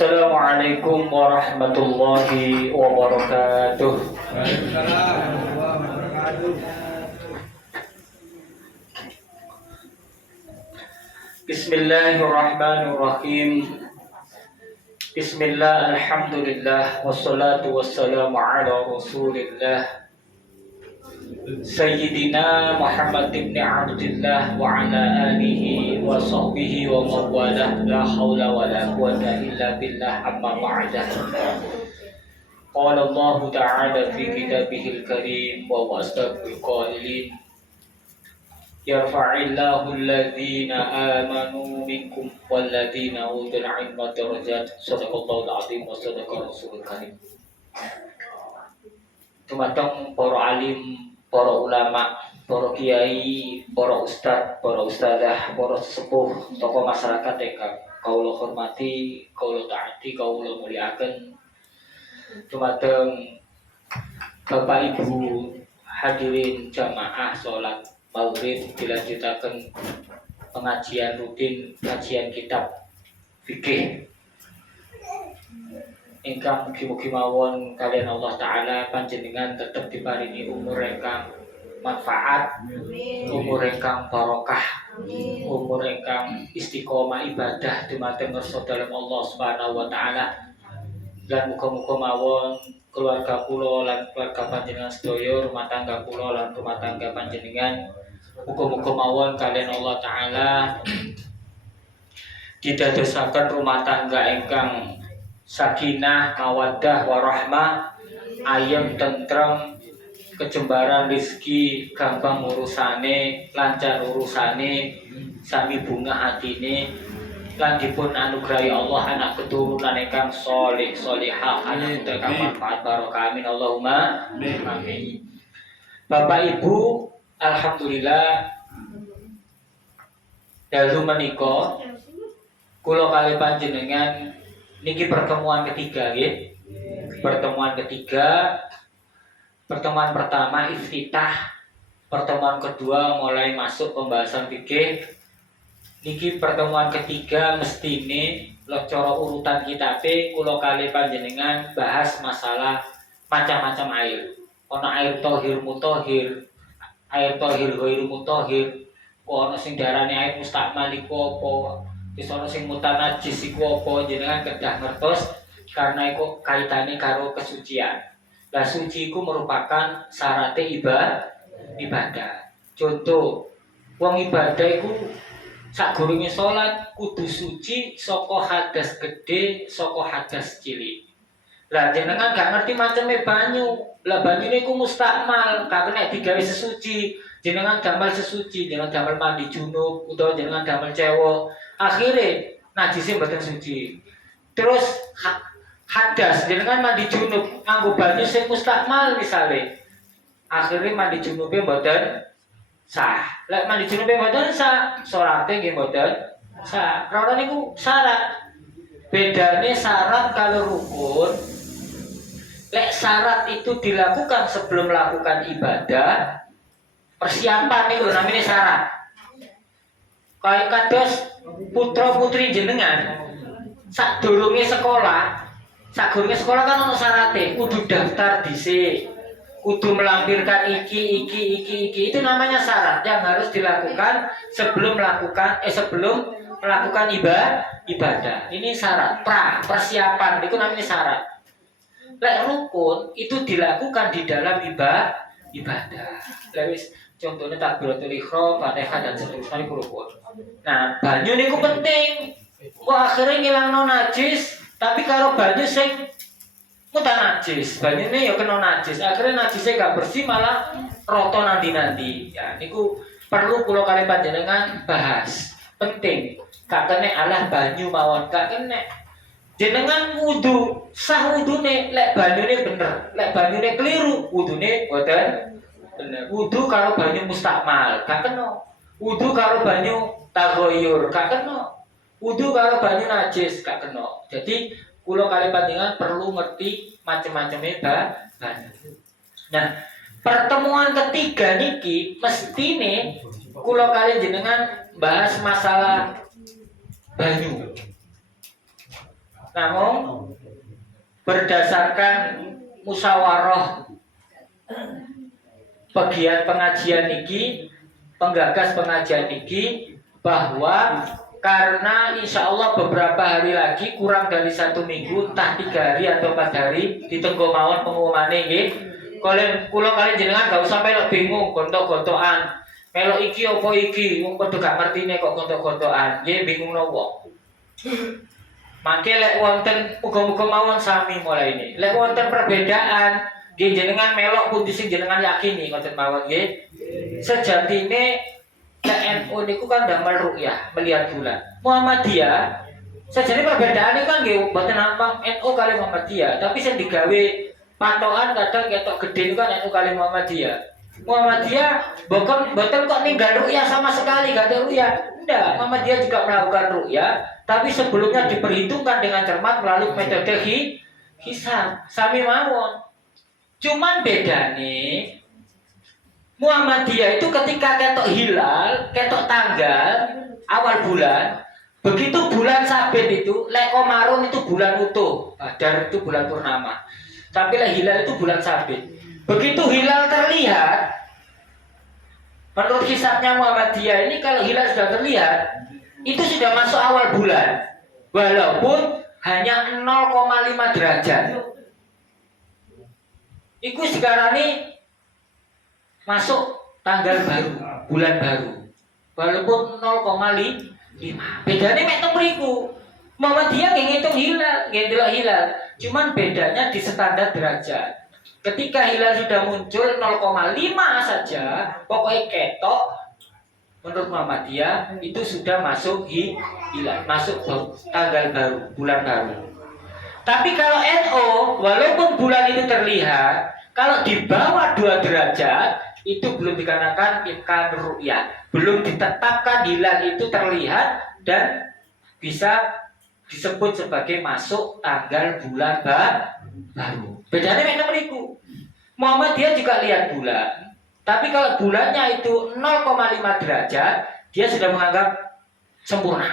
Assalamualaikum warahmatullahi wabarakatuh. Waalaikumsalam warahmatullahi wabarakatuh. Bismillahirrahmanirrahim. Bismillah, alhamdulillah, wassalatu wassalamu ala rasulillah Sayyidina Muhammad ibn Abdullah wa ala alihi wa sahbihi wa mawalah. La hawla wa la quwata illa billah, amma ba'dah. Qala Allah ta'ala fi kitabihil karim wa asdaqul qailin, yarfa'illahu alladhina amanu minkum walladhina utul ilma darajat. Sadaqallahul azim wa sadaqa rasulul karim. Tumatong para alim, para ulama, para kiai, para ustad, para ustadzah, para sesepuh, tokoh masyarakat yang kaula hormati, kaula taati, kaula muliakan. Tumatong Bapak Ibu hadirin jamaah salat maghrib dilanjutakan pengajian rutin, kajian kitab fikih ingkang mugi-mugi mawon kalian Allah Ta'ala panjenengan tetap diparingi umur ingkang manfaat, umur ingkang barokah, umur ingkang istiqomah ibadah dumateng ngersa dalem Allah Subhanahu wa Ta'ala. Dan muga-muga mawon keluarga kula lan keluarga panjenengan sedaya, rumah tangga kula lan rumah tangga panjenengan, muga-muga mawon kalian Allah Ta'ala didadosaken rumah tangga ingkang sakinah, mawaddah, warahmah, ayem, tentrem, kejembaran rezeki, gampang urusane, lancar urusane, sami bunga hatine, lan dipun anugrahi Allah anak keturunan ingkang sholih sholihah, anak ingkang manfaat barokah, amin Allahumma amin. Bapak Ibu, alhamdulillah dalu menika kula kali panjenengan niki pertemuan ketiga nggih. Pertemuan ketiga. Pertemuan pertama iftitah. Pertemuan kedua mulai masuk pembahasan fikih. Niki pertemuan ketiga mestine cara urutan kitabe kula kali panjenengan bahas masalah macam-macam air. Ana air thahir mutahhir, air thahir ghairu mutahhir, ana sing diarani air mustakmal iku apa? Ana sing mutanajis iku apa, jenengan kedah ngertos karena iku kaitane karo kesucian. Lah suci iku merupakan syarat ibadah. Contoh, wong ibadah iku sadurunge salat kudu suci saka hadas gede, saka hadas cilik. Lah jenengan gak ngerti maceme banyu. Lah banyune iku mustakmal, gak kena digawe sesuci. Jenengan damel sesuci, jenengan damel mandi junub utawa jenengan damel cewek, akhirnya najisnya mboten suci. Terus hadas, jenengan mandi junub nganggo banyu sing mustakmal misale, akhirnya mandi junubnya mboten sah. Lek mandi junubnya mboten sah, salate nggih mboten sah. Karena niku syarat. Bedane syarat kalau rukun. Lek syarat itu dilakukan sebelum melakukan ibadah, persiapan itu namanya syarat. Kayak kados putra putri jenengan sadurunge sekolah kan ono syarate, kudu daftar dhisik, kudu melampirkan iki itu namanya syarat yang harus dilakukan sebelum melakukan ibadah. Ini syarat, persiapan itu namanya syarat. Lek rukun itu dilakukan di dalam ibadah. Lewis contohnya takbiratul ihram, Fatihah dan seterusnya itu rukun. Nah, banyu niku penting. Kok akhirnya ngilangno najis, tapi kalau banyu sing mutanajis, banyune ya kena najis. Akhirnya najisnya gak bersih malah roto nanti. Ya niku perlu kula kali panjenengan bahas. Penting. Gak kena alah banyu mawon, gak kena. Jenengan wudu, sah wudune lek banyune bener, lek banyune keliru wudune boten bener. Wudu karo banyu mustakmal gak kena. Wudu karo banyu taghayyur gak kena. Wudu karo banyu najis gak kena. Jadi kula kali panjenengan perlu ngerti macam-macamnya banyu. Nah, pertemuan ketiga niki mestine kula kali jenengan bahas masalah banyu. Namun berdasarkan musyawarah pegiat pengajian niki, penggagas pengajian niki, bahwa karena insya Allah beberapa hari lagi, kurang dari 1 minggu, entah 3 hari atau 4 hari, ditunggu mawon pengumumannya nggih. Kalian jenengan gak usah melok bingung gontok-gontokan. Melok iki apa iki, wong padha gak ngertine kok gontok-gontokan. Nggih bingung nopo. Mangke lek wonten muga-muga mawon sami mulai ini. Lek wonten perbedaan, nggih jenengan melok pundi sing jenengan yakini ngoten mawon nggih. Sejatine NU niku kan damel ru'yah, melihat bulan. Muhammadiyah sejane perbedaan ini kan nggih mboten namung NU kali Muhammadiyah, tapi sing digawe patokan kadang ketok gede itu kan NU kali Muhammadiyah. Muhammadiyah boten kok ninggal ru'yah sama sekali, gak ada ru'yah. Enggak, Muhammadiyah juga melakukan ru'yah, tapi sebelumnya diperhitungkan dengan cermat melalui metode hisab. Sami mawon. Cuman bedane Muhammadiyah itu ketika ketok hilal, ketok tanggal awal bulan, begitu bulan sabit itu, lek komarun itu bulan utuh, badar itu bulan purnama. Tapi lek hilal itu bulan sabit. Begitu hilal terlihat, menurut hisabnya Muhammadiyah ini kalau hilal sudah terlihat, itu sudah masuk awal bulan, walaupun hanya 0,5 derajat. Iku sekarang ini masuk tanggal baru, bulan baru, walaupun 0,5. Bedanya mek teng mriku. Muhammadiyah nggih ngitung hilal, nggih delok hilal. Cuman bedanya di standar derajat. Ketika hilal sudah muncul 0,5 saja, pokoknya ketok, menurut Muhammadiyah itu sudah masuk hilal, masuk tanggal baru, bulan baru. Tapi kalau NU, walaupun bulan itu terlihat, kalau di bawah 2 derajat, itu belum dikarenakan imkan ru'yah, belum ditetapkan hilal itu terlihat dan bisa disebut sebagai masuk tanggal bulan baru. Bedanya memang meriku. Muhammadiyah juga lihat bulan, tapi kalau bulannya itu 0,5 derajat, dia sudah menganggap sempurna.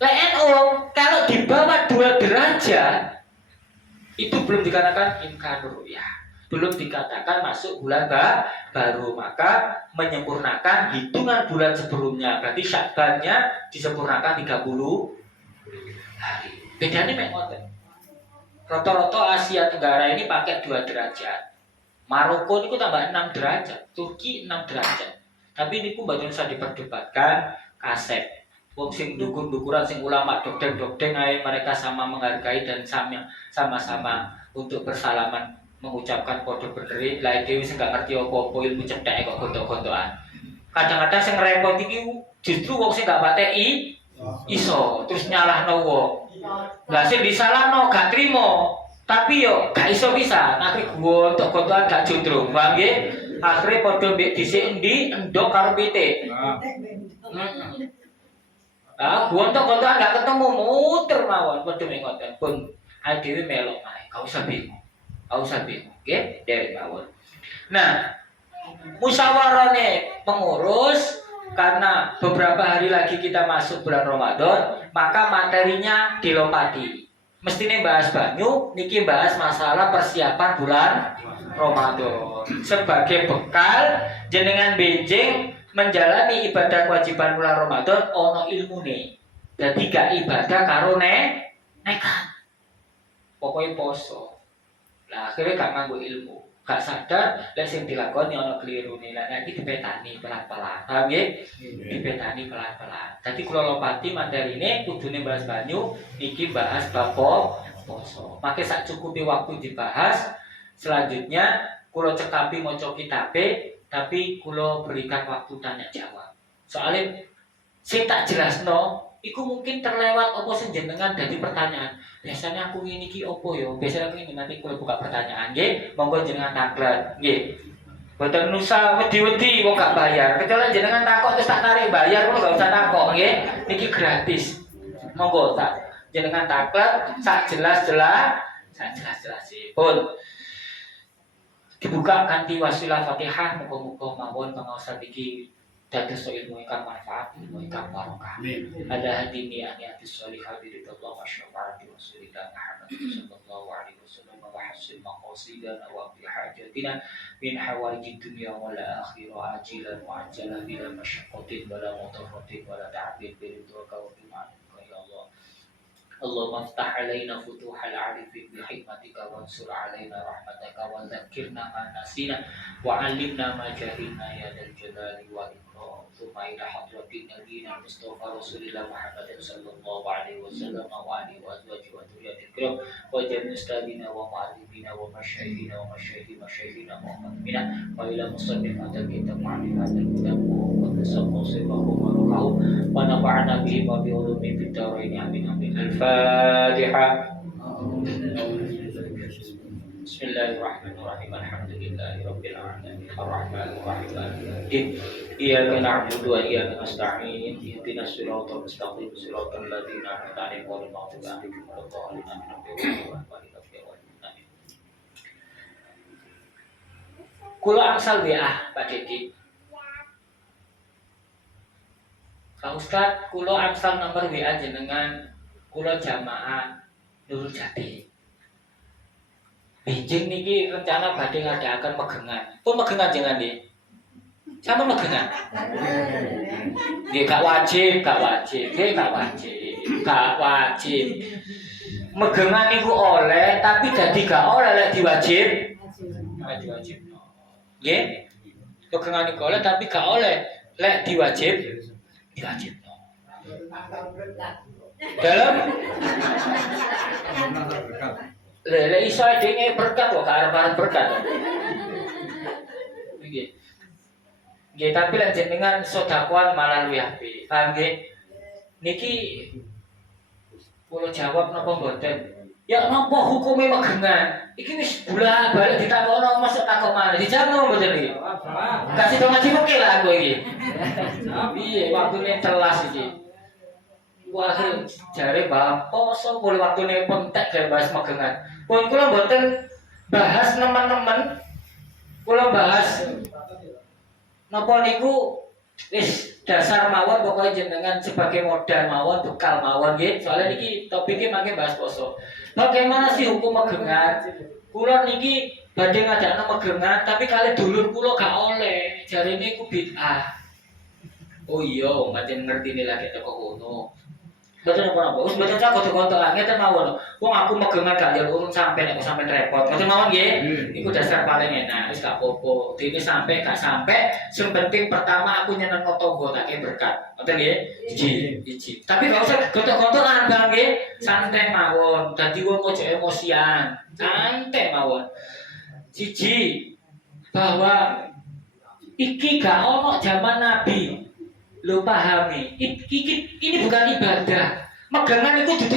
NU kalau di bawah 2 derajat, itu belum dikarenakan imkan ru'yah, belum dikatakan masuk bulan baru, maka menyempurnakan hitungan bulan sebelumnya. Berarti Sya'bannya disempurnakan 30 hari. Bedanya mek ngoten. Rata-rata Asia Tenggara ini pakai 2 derajat. Maroko itu tambah 6 derajat, Turki 6 derajat. Tapi ini pun mboten usah diperdebatkan kaset. Wong sing dukur-dukuran, sing ulama dokter-dokter ae mereka sama menghargai dan sama-sama untuk bersalaman mengucapkan kode bener. Lah dhewe sing gak ngerti apa-apa ilmu cethek kok gontok-gontokan. Kadang-kadang sing repot iki justru wong sing gak pateki iso terus nyalahno wong. Lah sing disalahno gak trimo, tapi yo gak iso bisa. Akhire gontok-gontokan gak jondrong. Paham nggih? Akhire padha mbek dhisik endi endok karo pitik. Gontok-gontokan gak ketemu, muter mawon padha mek ngoten. Pun dhewe melok ae, gak usah bingung. Gak usah bingung, nggih, derek mawon. Nah, musyawarahnya pengurus karena beberapa hari lagi kita masuk bulan Ramadan, maka materinya dilompati. Mestine bahas banyu, niki bahas masalah persiapan bulan Ramadan. Sebagai bekal jenengan benjing menjalani ibadah kewajiban bulan Ramadan ono ilmune. Dadi gak ibadah karo nekat. Pokoknya poso. Lah akhirnya gak nganggo ilmu. Gak sadar lek sing dilakoni ana klirune. Lah iki dipetani pelan-pelan. Paham nggih? Dipetani pelan-pelan. Dadi kula lompati materine kudune bahas banyu, iki bahas bab poso. Maka sak cukupi waktu dibahas. Selanjutnya kula cekapi maca kitabe, tapi kula berikan waktu tanya jawab. Soalnya sing tak jelasno iku mungkin terlewat apa sing jenengan dadi pertanyaan. Biasanya aku ngene iki opo ya? Biasanya aku ngene, nanti kula buka pertanyaan nggih. Monggo jenengan taklet nggih. Boten nusa wedi-wedi wong gak bayar. Kecuali jenengan takok terus tak tarik bayar, kula gak usah takok nggih. Niki gratis. Monggo tak jenengan taklet sak jelas-jelasipun. Dibuka kanthi wasilah Fatihah, muga-muga mawon pangaosan iki dados ilmu ingkang manfaat, ilmu ingkang barokah. Ada hadini aniati sholihah biridallah wa syafaati rasulillah Muhammad sallallahu alaihi wasallam wa hasil maqasidana wa bi hajatina min hawaijid dunya wal akhirah ajilan wa ajalan bila masyaqqatin wala mudarratin wala ta'bin biridwaka wa bi'anika ya Allah. Allahumma aftah alaina futuhal arifin bihikmatika wansur alaina rahmataka wa dzakirna ma nasina wa 'allimna ma jahilna ya dzal jalali wal ikram. Tsumma ila hadratin nabiyina Mustafa Rasulillah Muhammad sallallahu alaihi wasallam wa alihi wa azwajihi wa dzurriyyatil kiram wa jami' ustadina wa mu'allimina wa masyayikhina wa masyayikhina wa mu'allimina wa ila musannifati kitab ma'rifatil kitab wa tasawwuf wa rukahu wa nafa'na bihi wa bi ulumi fid darain amin amin. Al-Fatihah. Bismillahirrahmanirrahim. Alhamdulillahirabbil alamin. Arrahmanir rahim. Iyyaka na'budu wa iyyaka nasta'in. Ihdinas siratal mustaqim. Siratal ladzina an'amta 'alaihim ghairil maghdubi 'alaihim waladdallin. Amin. Kula angsal WA Pak Dedi. Pak Ustad, kula angsal nomor WA jenengan. Kula jamaah Nurul Jati. Benjing niki rencana badhe ngadakan megengan. Pun megengan jenengan nggih. Sama megengan. Nggih gak wajib. Megengan niku oleh tapi dadi gak oleh lek diwajib. Diwajib. Nggih. Megengan niku oleh tapi gak oleh lek diwajib. Dalam lele iso dene berkat kok arep berkat. Nggih. Nggih tapi lek jenengan sedekah malah luwih apik. Paham nggih? Niki kula jawab napa mboten? Ya napa hukume megengan? Iki wis bolak-balik ditakono masuk takok maneh. Dijawab napa mboten iki? Kasih dong ngaji oke lah aku iki. Piye waktune telas iki? Wah, jare Mbak poso boleh waktune pentek gawe bahas megengan. Pun kula mboten bahas nemen-nemen. Kula bahas napa niku wis dasar mawon pokoke jenengan sebagai modal mawon, bekal mawon nggih. Soale niki topike mangke bahas poso. Bagaimana sih hukum megengan? Kula niki badhe ngadakno megengan tapi kali dulur kula gak oleh. Jarine iku bid'ah. Oh iya, pancen ngertine lagi teko kono. Betul apa? Wis betul cak kontok-kontok ngeten mawon. Wong aku megengan gak njaluk urun sampe nek sampe repot. Ngoten mawon nggih. Iku dasar paling enak. Wis gak apa-apa. Dene sampe gak sampe, sing penting pertama aku nyenengno tangga tak kei berkat. Ngoten nggih? Iji. Tapi gak usah kontok-kontokan Bang nggih. Santai mawon. Dadi wong ojo emosian. Santai mawon. Siji bahwa iki gak ono zaman Nabi. Lo pahami, ini bukan ibadah. Megangan itu dudu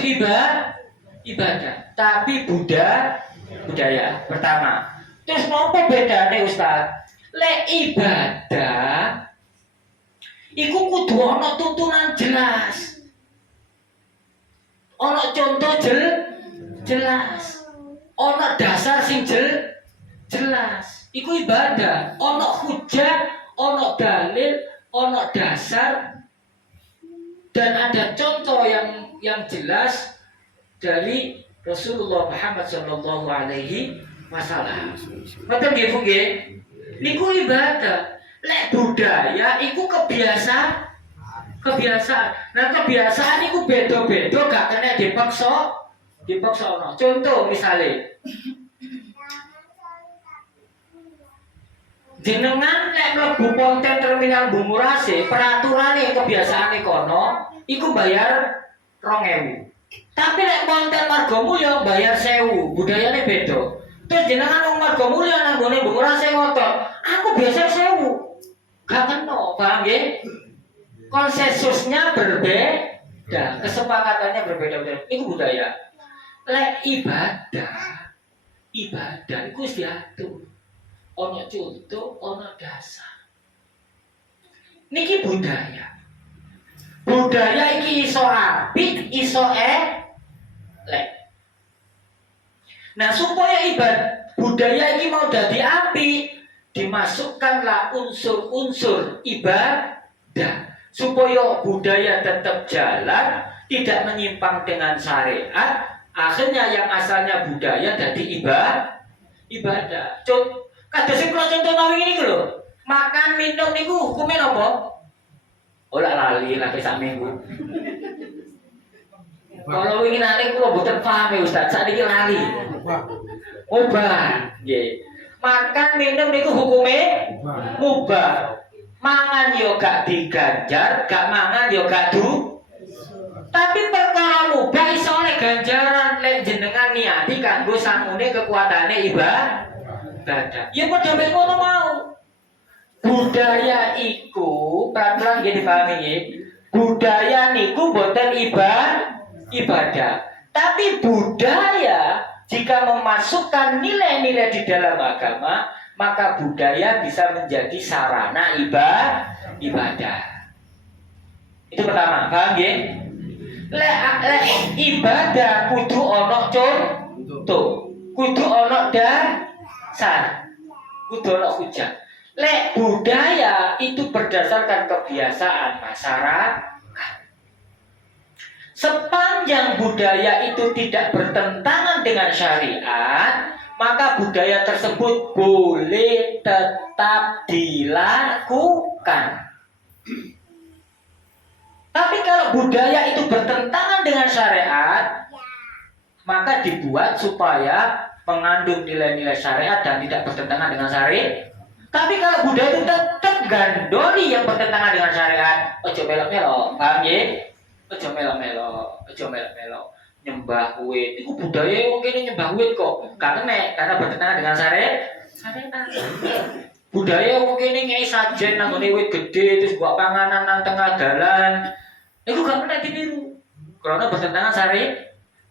ibadah, tapi budaya pertama. Terus nopo bedane Ustaz? Lek ibadah iku kudu ana tuntunan jelas. Ana contoh jelas. Ana dasar sing jelas. Iku ibadah. Ana hujah, ana dalil, ono dasar dan ada contoh yang jelas dari Rasulullah Muhammad sallallahu alaihi wasallam. Betul nggih Bu nggih? Niku ibadah. Lek budaya iku kebiasaan. Nah kebiasaan iku beda-beda gak kena dipaksa ono. Contoh misalnya jenengan nek mlebu konten terminal Bumurase, peraturane kebiasaane kono iku bayar 2.000. Tapi nek konten Margomulya bayar 1.000, budayane beda. Terus jenengan wong Margomulya nang gone Bumurase ngotot, aku biasa 1.000. Gak kena, paham nggih? Konsensusnya berbeda, kesepakatannya berbeda-beda. Iku budaya. Lek ibadah iku wis diatur. Ono contoh, ono dasar. Niki budaya. Budaya iki iso apik, iso elek. Nah, supaya budaya ini mau dadi apik, dimasukkanlah unsur-unsur ibadah. Dah, supaya budaya tetap jalan, tidak menyimpang dengan syariat, akhirnya yang asalnya budaya jadi ibadah. Kados sing kula contoh ini lho. Makan minum niku hukumnya apa? Ora lali lagi sak minggu. Kalau ingin nanti kula boten paham ya Ustaz, sakniki lali. Mubah, nggih. Makan minum niku hukumnya mubah. Mangan yo gak diganjar, gak mangan yo gak Tapi perkara mubah iso oleh ganjaran lek jenengan niati kanggo sangune kekuatane ibadah. Ya padha mek ngono mau. Budaya iku pelan-pelan nggih dipahami nggih. Budaya niku boten ibadah. Tapi budaya jika memasukkan nilai-nilai di dalam agama, maka budaya bisa menjadi sarana ibadah. Itu pertama, paham nggih? Lek ibadah kudu ana contoh, kudu ana dasar, kudu ana hujah. Lek budaya itu berdasarkan kebiasaan masyarakat. Sepanjang budaya itu tidak bertentangan dengan syariat, maka budaya tersebut boleh tetap dilakukan. Tapi kalau budaya itu bertentangan dengan syariat, maka dibuat supaya mengandung nilai-nilai syariat dan tidak bertentangan dengan syariat. Tapi kalau budaya itu tetap gandoli yang bertentangan dengan syariat, ojo melok-melok, paham ya? Ojo melok-melok, nyembah wit. Itu budaya mungkin nyembah wit kok, karena bertentangan dengan syariat. Budaya mungkin ngei sajen nang ngene wit gede terus buat panganan nang tengah dalan. Itu gak pernah ditiru, karena bertentangan syariat.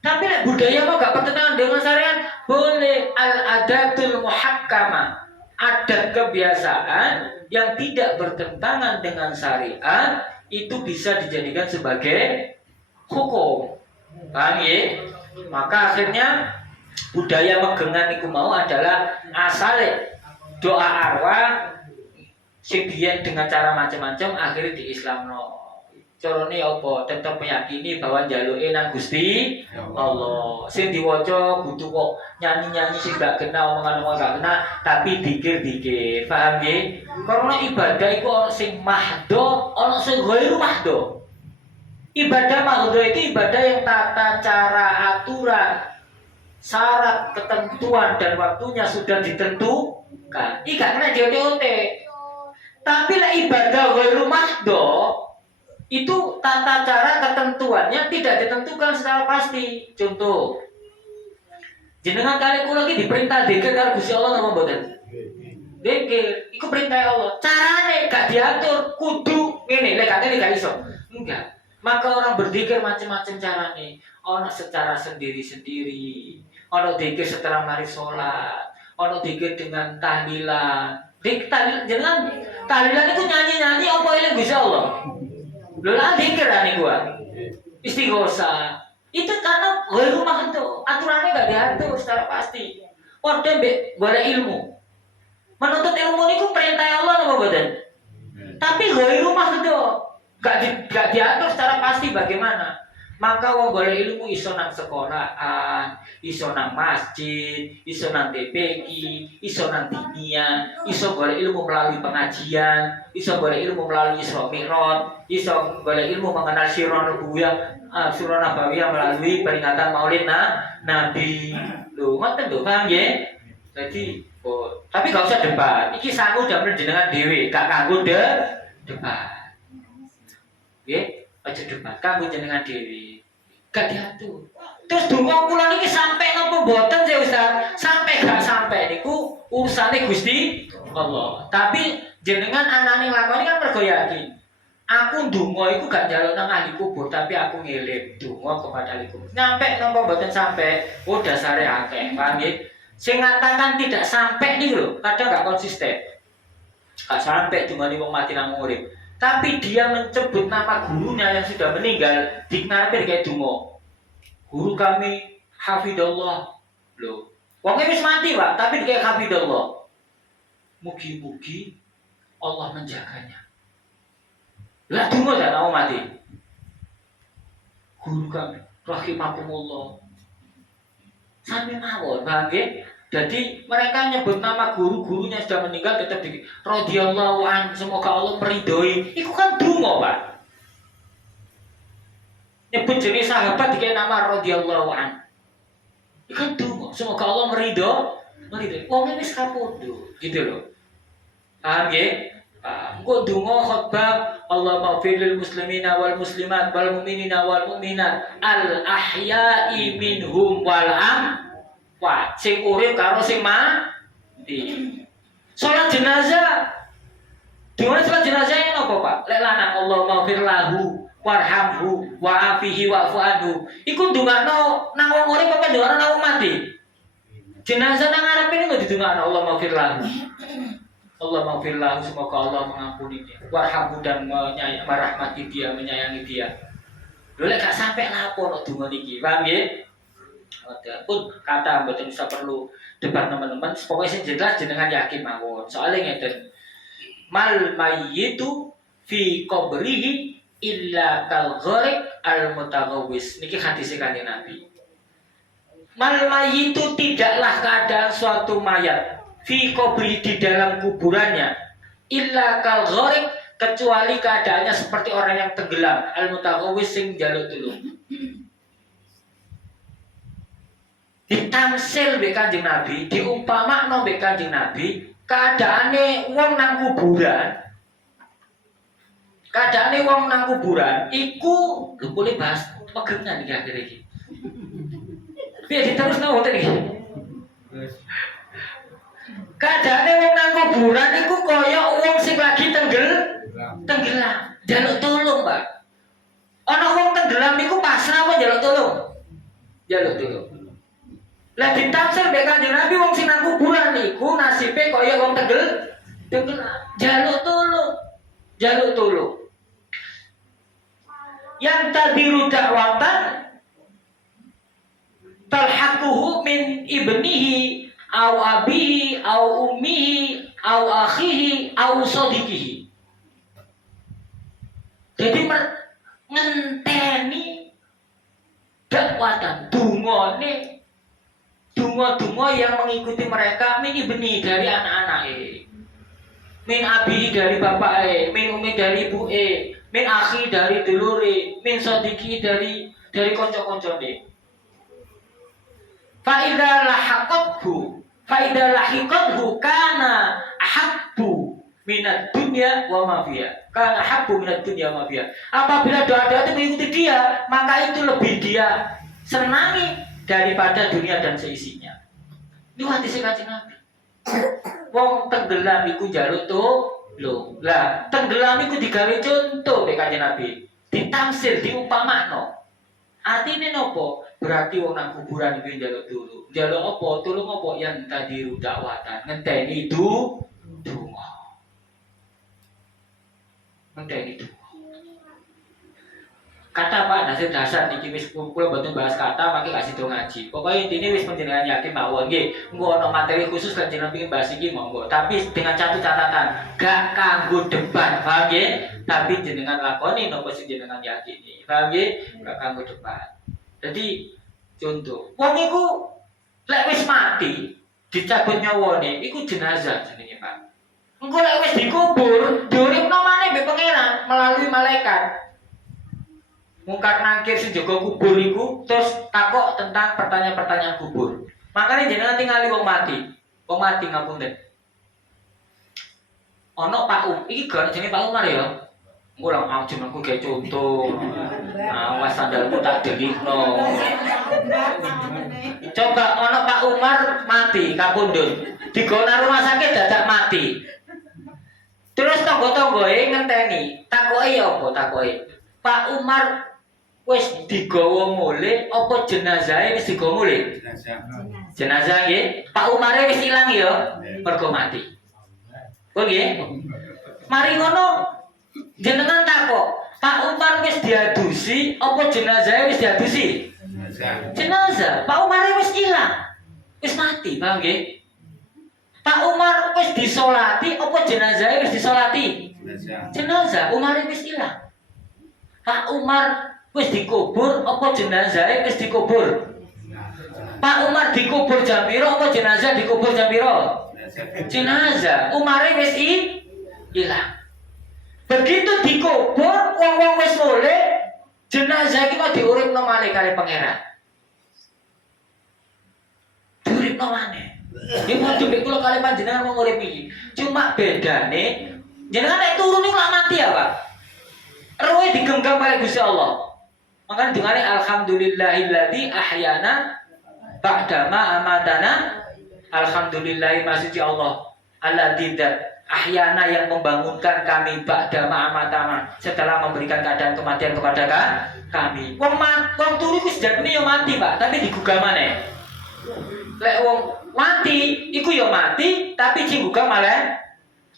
Tapi budaya kok gak bertentangan dengan syariat, boleh al-adatul muhakkamah. Adat kebiasaan yang tidak bertentangan dengan syariat itu bisa dijadikan sebagai hukum. Paham ya? Maka akhirnya budaya megengan iku mau adalah asale doa arwah sing dengan cara macam-macam akhirnya di Islamno. Carane apa? Tetap meyakini bahwa njaluke nang Gusti Allah. Sing diwaca kudu kok nyanyi-nyanyi sing gak kena, omongan-omongan gak kena, tapi dikir-dikir. Paham nggih? Karena ibadah iku ana sing mahdo, ana sing ghairu mahdo. Ibadah mahdo itu ibadah yang tata cara, aturan, syarat, ketentuan dan waktunya sudah ditentukan. Iki gak kena diote-ote. Tapi lah ibadah ghairu mahdo itu tata cara ketentuannya tidak ditentukan secara pasti. Contoh, jenengan kali kula iki diperintah dzikir karo Gusti Allah napa mboten? Dzikir, iku perintah Allah. Carane gak diatur, kudu ngene, lek katene gak iso. Enggak. Maka orang berzikir macam-macam carane. Ono secara sendiri-sendiri. Ono dzikir setelah mari salat, ono dzikir dengan tahlilan. Tahlil jenengan tahlilan itu nyanyi-nyanyi apa eling Gusti Allah? Lho lah dikir ane gua. Istighosah. Itu karena rumah itu aturannya gak diatur secara pasti. Padha mbek golek ilmu. Menuntut ilmu niku perintah Allah napa mboten? Tapi rumah itu gak diatur secara pasti bagaimana. Maka wong golek ilmu iso nang sekolahan, iso nang masjid, iso nang TPQ, iso nang dinia, iso golek ilmu melalui pengajian, iso golek ilmu melalui Isra Mi'raj, iso golek ilmu mengenal sirah nabawiyah melalui peringatan Maulid Nabi. Lho, ngoten lho, paham nggih? Jadi, tapi gak usah debat. Iki sangu damel jenengan dhewe, gak kanggo debat. Nggih, aja debat, kanggo jenengan dhewe. Gak diatur. Terus donga kula niki sampai napa mboten ya Ustaz? Sampai gak sampai niku urusane Gusti Allah. Tapi jenengan anane nglakoni kan mergo yakin. Aku ndonga iku gak njaluk nang ahli kubur, tapi aku ngeling donga kepada ahli kubur. Nyampe napa mboten sampai? Oh dasare akeh, paham nggih? Sing ngatakan tidak sampai nih lho, kadang gak konsisten. Gak sampai cuma wong mati nang urip. Tapi dia menyebut nama gurunya yang sudah meninggal di ngarepe kayak donga. Guru kami Hafidullah. Loh, wongnya wis mati, Pak, tapi kayak Hafidullah. Mugi-mugi Allah menjaganya. Lah donga jan mau mati. Guru kami rahimakumullah. Sami mawon, paham nggih? Jadi mereka nyebut nama guru-gurunya sudah meninggal tetap di radhiyallahu an, semoga Allah meridhoi. Iku kan donga, Pak. Nyebut jenis sahabat dikasih nama radhiyallahu an. Iku kan donga, semoga Allah meridhoi. Wong wis kapundhut, gitu loh. Paham nggih? Engko donga khotbah Allah maghfir lil muslimina wal muslimat wal mu'minina wal mu'minat al ahya'i minhum wal amwat, sing urip karo sing mati. Salat jenazah. Dungane salat jenazah ini apa, Pak? Lek lanang Allah maghfir lahu warhamhu wa'afihi wa'fu anhu. Iku ndongakno nang wong urip apa ndongakno nang wong mati? Jenazah nang ngarepe niku didongakno Allah maghfir lahu. Allah maghfirlah, semoga Allah mengampuninya. Warhamhu dan merahmati dia, menyayangi dia. Lha gak sampai lapo nek donga niki, paham nggih? Pun kata mboten usah perlu debat teman-teman, pokoknya sing jelas jenengan yakin mawon. Soale ngeten. Mal mayyitu fi qabrihi illa kal gharik al mutaghawwis. Niki hadis Kanjeng Nabi. Mal mayyitu tidaklah keadaan suatu mayat fi qabri di dalam kuburannya illa kal gharik, kecuali keadaannya seperti orang yang tenggelam, al mutaghawwis sing njaluk tulung. Ditamsil mbek Kanjeng Nabi, diumpamakno mbek Kanjeng Nabi, keadaane wong nang kuburan. Keadaane wong nang kuburan iku lho boleh bahas pegengan iki akhir iki. Piye diterusno ngoten iki? Keadaane wong nang kuburan iku kaya wong sing lagi tenggelam. Jaluk tulung, Pak. Ana wong tenggelam iku pasrah apa njaluk tulung? Njaluk tulung. Lah ditafsir mbek Kanjeng Nabi wong sing nang kuburan iku nasibe kaya wong tenggelam. Jaluk tulung. Yang tadiru dakwatan talhaquhu min ibnihi au abihi au ummihi au akhihi au sadiqihi. Jadi ngenteni dakwatan dungane donga-donga yang mengikuti mereka min ibni dari anak-anake, min abi dari bapake, min umi dari ibuke, min akhi dari dulure, min sadiqi dari kanca-kancane. Faida lahiqathu kana ahabbu minad dunya wa ma fiha. Kana ahabbu minad dunya wa ma fiha. Apabila doa-doa itu mengikuti dia, maka itu lebih dia senangi daripada dunia dan seisinya. Ini hadis Kanjeng Nabi. Wong tenggelam iku njaluk tulung. Lah, tenggelam iku digawe contoh mek Kanjeng Nabi. Ditamsil, diumpamakno. Artine nopo? Berarti wong nang kuburan iki njaluk tulung. Njaluk apa? Tulung apa? Yang tadi dakwatan, ngenteni donga. Ngenteni donga. Kata Pak Nasir dasar niki wis kula mboten bahas kata, mangke gak sida ngaji. Pokoke intine wis panjenengan yakin mawon nggih. Engko ana materi khusus kan jenengan pengin bahas iki monggo. Tapi dengan satu catatan, gak kanggo debat, paham nggih? Tapi jenengan lakoni napa sing jenengan yakini. Paham nggih? Gak kanggo debat. Jadi contoh, wong iku lek wis mati, dicabut nyawane, iku jenazah jenenge, Pak. Engko lek wis dikubur, diuripno maneh mbek pangeran melalui malaikat. Mungkar nangkir sing jaga kubur iku terus takok tentang pertanyaan-pertanyaan kubur. Makanya jenengan tingali wong mati. Wong mati ngapunten. Ana Pak iki gak jenenge Pak Umar ya. Engko lang jenengku gawe contoh. Awas sandalmu tak delikno. Coba ana Pak Umar mati kapundhut. Digona rumah sakit dadak mati. Terus tangga-tanggae ngenteni. Takoke ya apa takoke? Pak Umar wis digawa mulih apa jenazahe wis digawa mulih? Jenazah nggih. Pak Umar wis ilang ya, mergo mati. Kok nggih? Mari ngono jenengan takok, Pak Umar wis diadusi apa jenazahe wis diadusi? Jenazah. Pak Umar wis ilang. Wis mati, paham nggih? Pak Umar wis disolati apa jenazah wis disolati? Jenazah Umar wis ilang. Pak Umar wis dikubur apa jenazah wis dikubur? Pak Umar dikubur jam piro apa jenazah dikubur jam piro? Jenazah Umar wis ilang. Begitu dikubur wong-wong wis mulih, jenazah iki mau diuripno malih kali pangeran. Diuripno maneh. Nggih mau dipik kula kali panjenengan mau ngurip iki. Cuma bedane jenengan nek turu niku lak mati ya, Pak. Roe digenggam kali Gusti Allah. Makanya dungane alhamdulillahilladzi ahyana ba'dama amatana. Alhamdulillahi masjid Allah alladzi ahyana yang membangunkan kami ba'dama amatana setelah memberikan keadaan kematian kepada kami. Wong turu wis jadine yo mati, Pak, tapi digugah maneh. Lek wong mati iku yo mati tapi digugah malah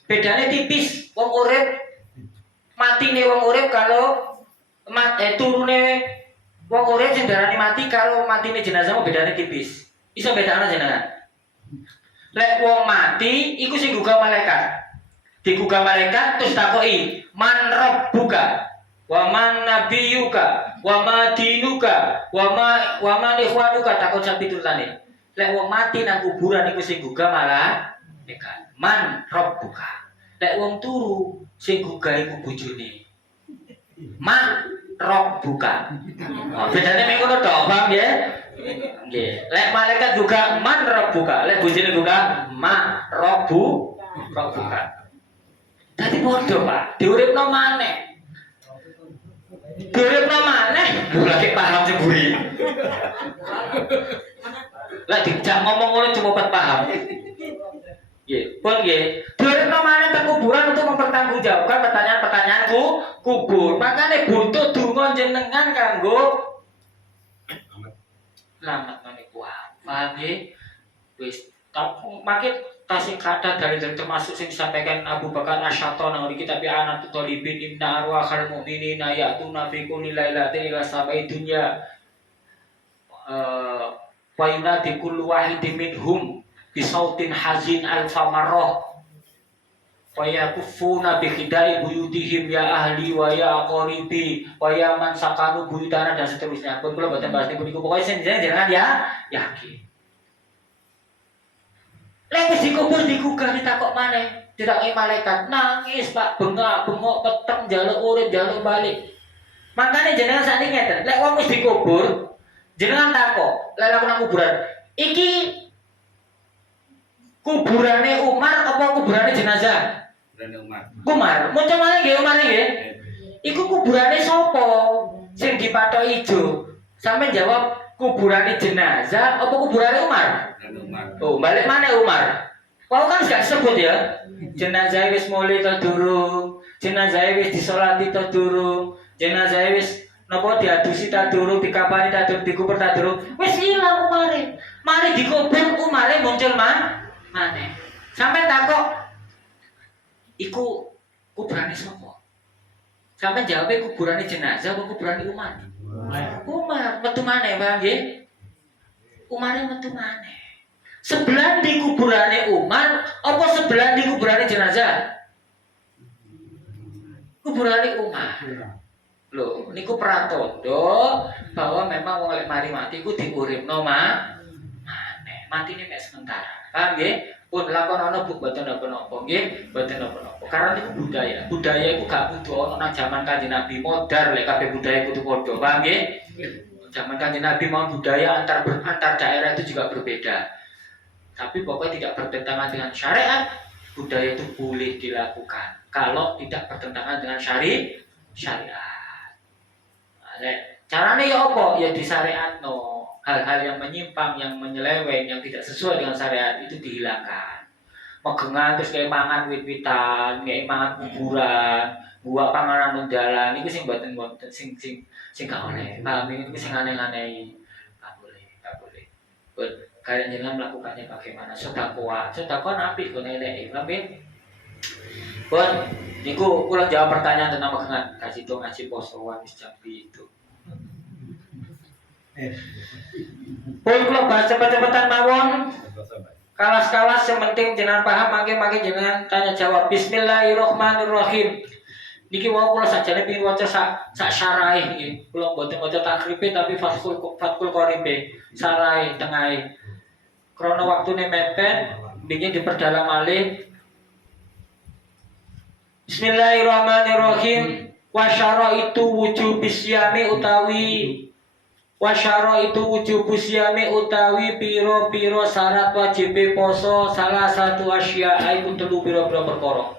bedane tipis. Wong urip matine wong urip kalau turune wong urip sing darani mati karo matine jenazah mau bedane tipis. Iso bedane jenengan. Lek wong mati iku sing gugah malaikat. Digugah malaikat terus takoki, "Man rabbuka? Wa man nabiyuka? Wa ma dinuka? Wa man ikhwanuka?" Takon sak pitulane. Lek wong mati nang kuburan iku sing gugah malaikat. Man rabbuka. Lek wong turu sing gugah iku bojone. Man rabbuka. Oh, bedane mek ngono tok, paham ya? Nggih. Lek malaikat juga man rabbuka, lek bojone juga ma rabbuka. Dadi padha, Pak. Diuripno maneh. Diuripno maneh, lho lagi paham sing buri. Lek dijak ngomong ngono cuma paham. Nggih, pun nggih. Diuripno maneh teng kuburan untuk mempertanggungjawabkan pertanyaan-pertanyaan kubur. Makane butuh donga jenengan kanggo selamat maniku. Paham nggih? Wis makin tasik kata dari termasuk yang disampaikan Abu Bakar Asy'athani nang kitab Anatul Talibin inna arwahal mu'minina ya'tuna fi kulli lailatin ila samai dunya wa yunadi kullu wahidin minhum bi sautin hazin alfa marrah wa yakufuna bi khidai buyutihim ya ahli wa ya qaribi wa ya man sakanu buyutana dan seterusnya. Pun kula boten bahas niku pokoke sing jenengan ya yakin. Lek wis dikubur digugah ditakok maneh, ditakoki malaikat, nangis Pak, bengak-bengok peteng njaluk urip njaluk balik. Makane jenengan sakniki ngeten, lek wong wis dikubur, jenengan takok, lek aku nang kuburan, iki kuburane Umar apa kuburane jenazah? Kuburane Umar. Umar, muncul malih nggih Umar nggih. Iku kuburane sapa? Sing dipatok ijo. Sampe jawab kuburane jenazah apa kuburane Umar? Oh, balik mana Umar? Kau kan gak sebut ya. Jenazah wis mulai ta durung, jenazah wis disolati ta durung, jenazah wis napa diadusi ta durung, dikapani ta durung, dikubur ta durung. Wis ilang Umare. Mari dikubur Umare muncul maneh. Sampai takok iku kuburane sapa? Sampai jawabnya kuburane jenazah apa kuburane Umar? Umar metu maneh, Bang nggih. Umare metu maneh. Sebelah di kuburane Umar apa sebelah di kuburane jenazah? Kuburane Umar. Loh, niku pratondo bahwa memang wong lek mari mati ku diuripno maneh. Matine mek sementara. Paham nggih? Pun lakonono Bu boten napa-napa nggih, boten napa-napa. Karena niku budaya. Budaya iku gak kudu ana nang jaman Kanjeng Nabi modar lek kabeh budaya kudu padha. Paham nggih? Zaman Kanjeng Nabi mau budaya antar daerah itu juga berbeda. Tapi pokoknya tidak bertentangan dengan syariat, budaya itu boleh dilakukan kalau tidak bertentangan dengan syariat. Nah, caranya ya apa? Ya disyariatno. Hal-hal yang menyimpang, yang menyeleweng, yang tidak sesuai dengan syariat itu dihilangkan. Megengan terus kayak mangan wit-witan, kayak mangan kuburan, buat panganan nang dalan niku sing mboten sing gak oleh. Paham niku sing aneh-aneh. Gak boleh. Kalian jangan melakukannya bagaimana? Sedekah apik kok elek, paham? Pun niku kula jawab pertanyaan tentang megengan. Kasih to ngaji posoan wis jam itu. Pun kula bahas cepet-cepetan mawon. Kalas-kalas sementing jenengan paham mangke jenengan tanya jawab. Bismillahirrahmanirrahim. Niki wau kula sajane pengin waca sak syarahe nggih. Kula mboten maca takribe tapi fathul qoribe. Syarahe tengahe. Krana waktune mepet, bikin diperdalam malih. Bismillahirrahmanirrahim. Wasyara itu wujub bisyami utawi piro syarat wajib poso salah satu asya iku telu piro-piro perkara.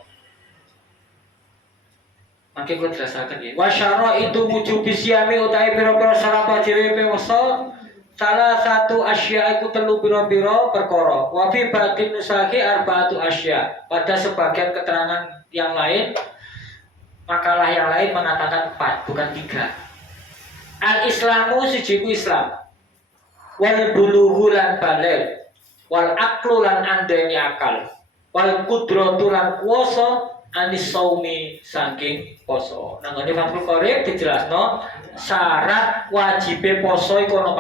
Mangke kula jelasaken nggih. Wasyara itu wujub bisyami utawi piro-piro syarat wajib poso salah satu asya iku telu piro-piro perkara. Wa fi batin nusaki arba'atu asya. Pada sebagian keterangan yang lain, makalah yang lain mengatakan 4, bukan 3. Al-Islamu sijiku Islam. Wal bulughu lan baligh. Wal aqlu lan andeni akal. Wal qudratu lan kuwasa anis saumi saking poso. Nang ngene Fathul Qorib dijelasno syarat wajibe poso iku ana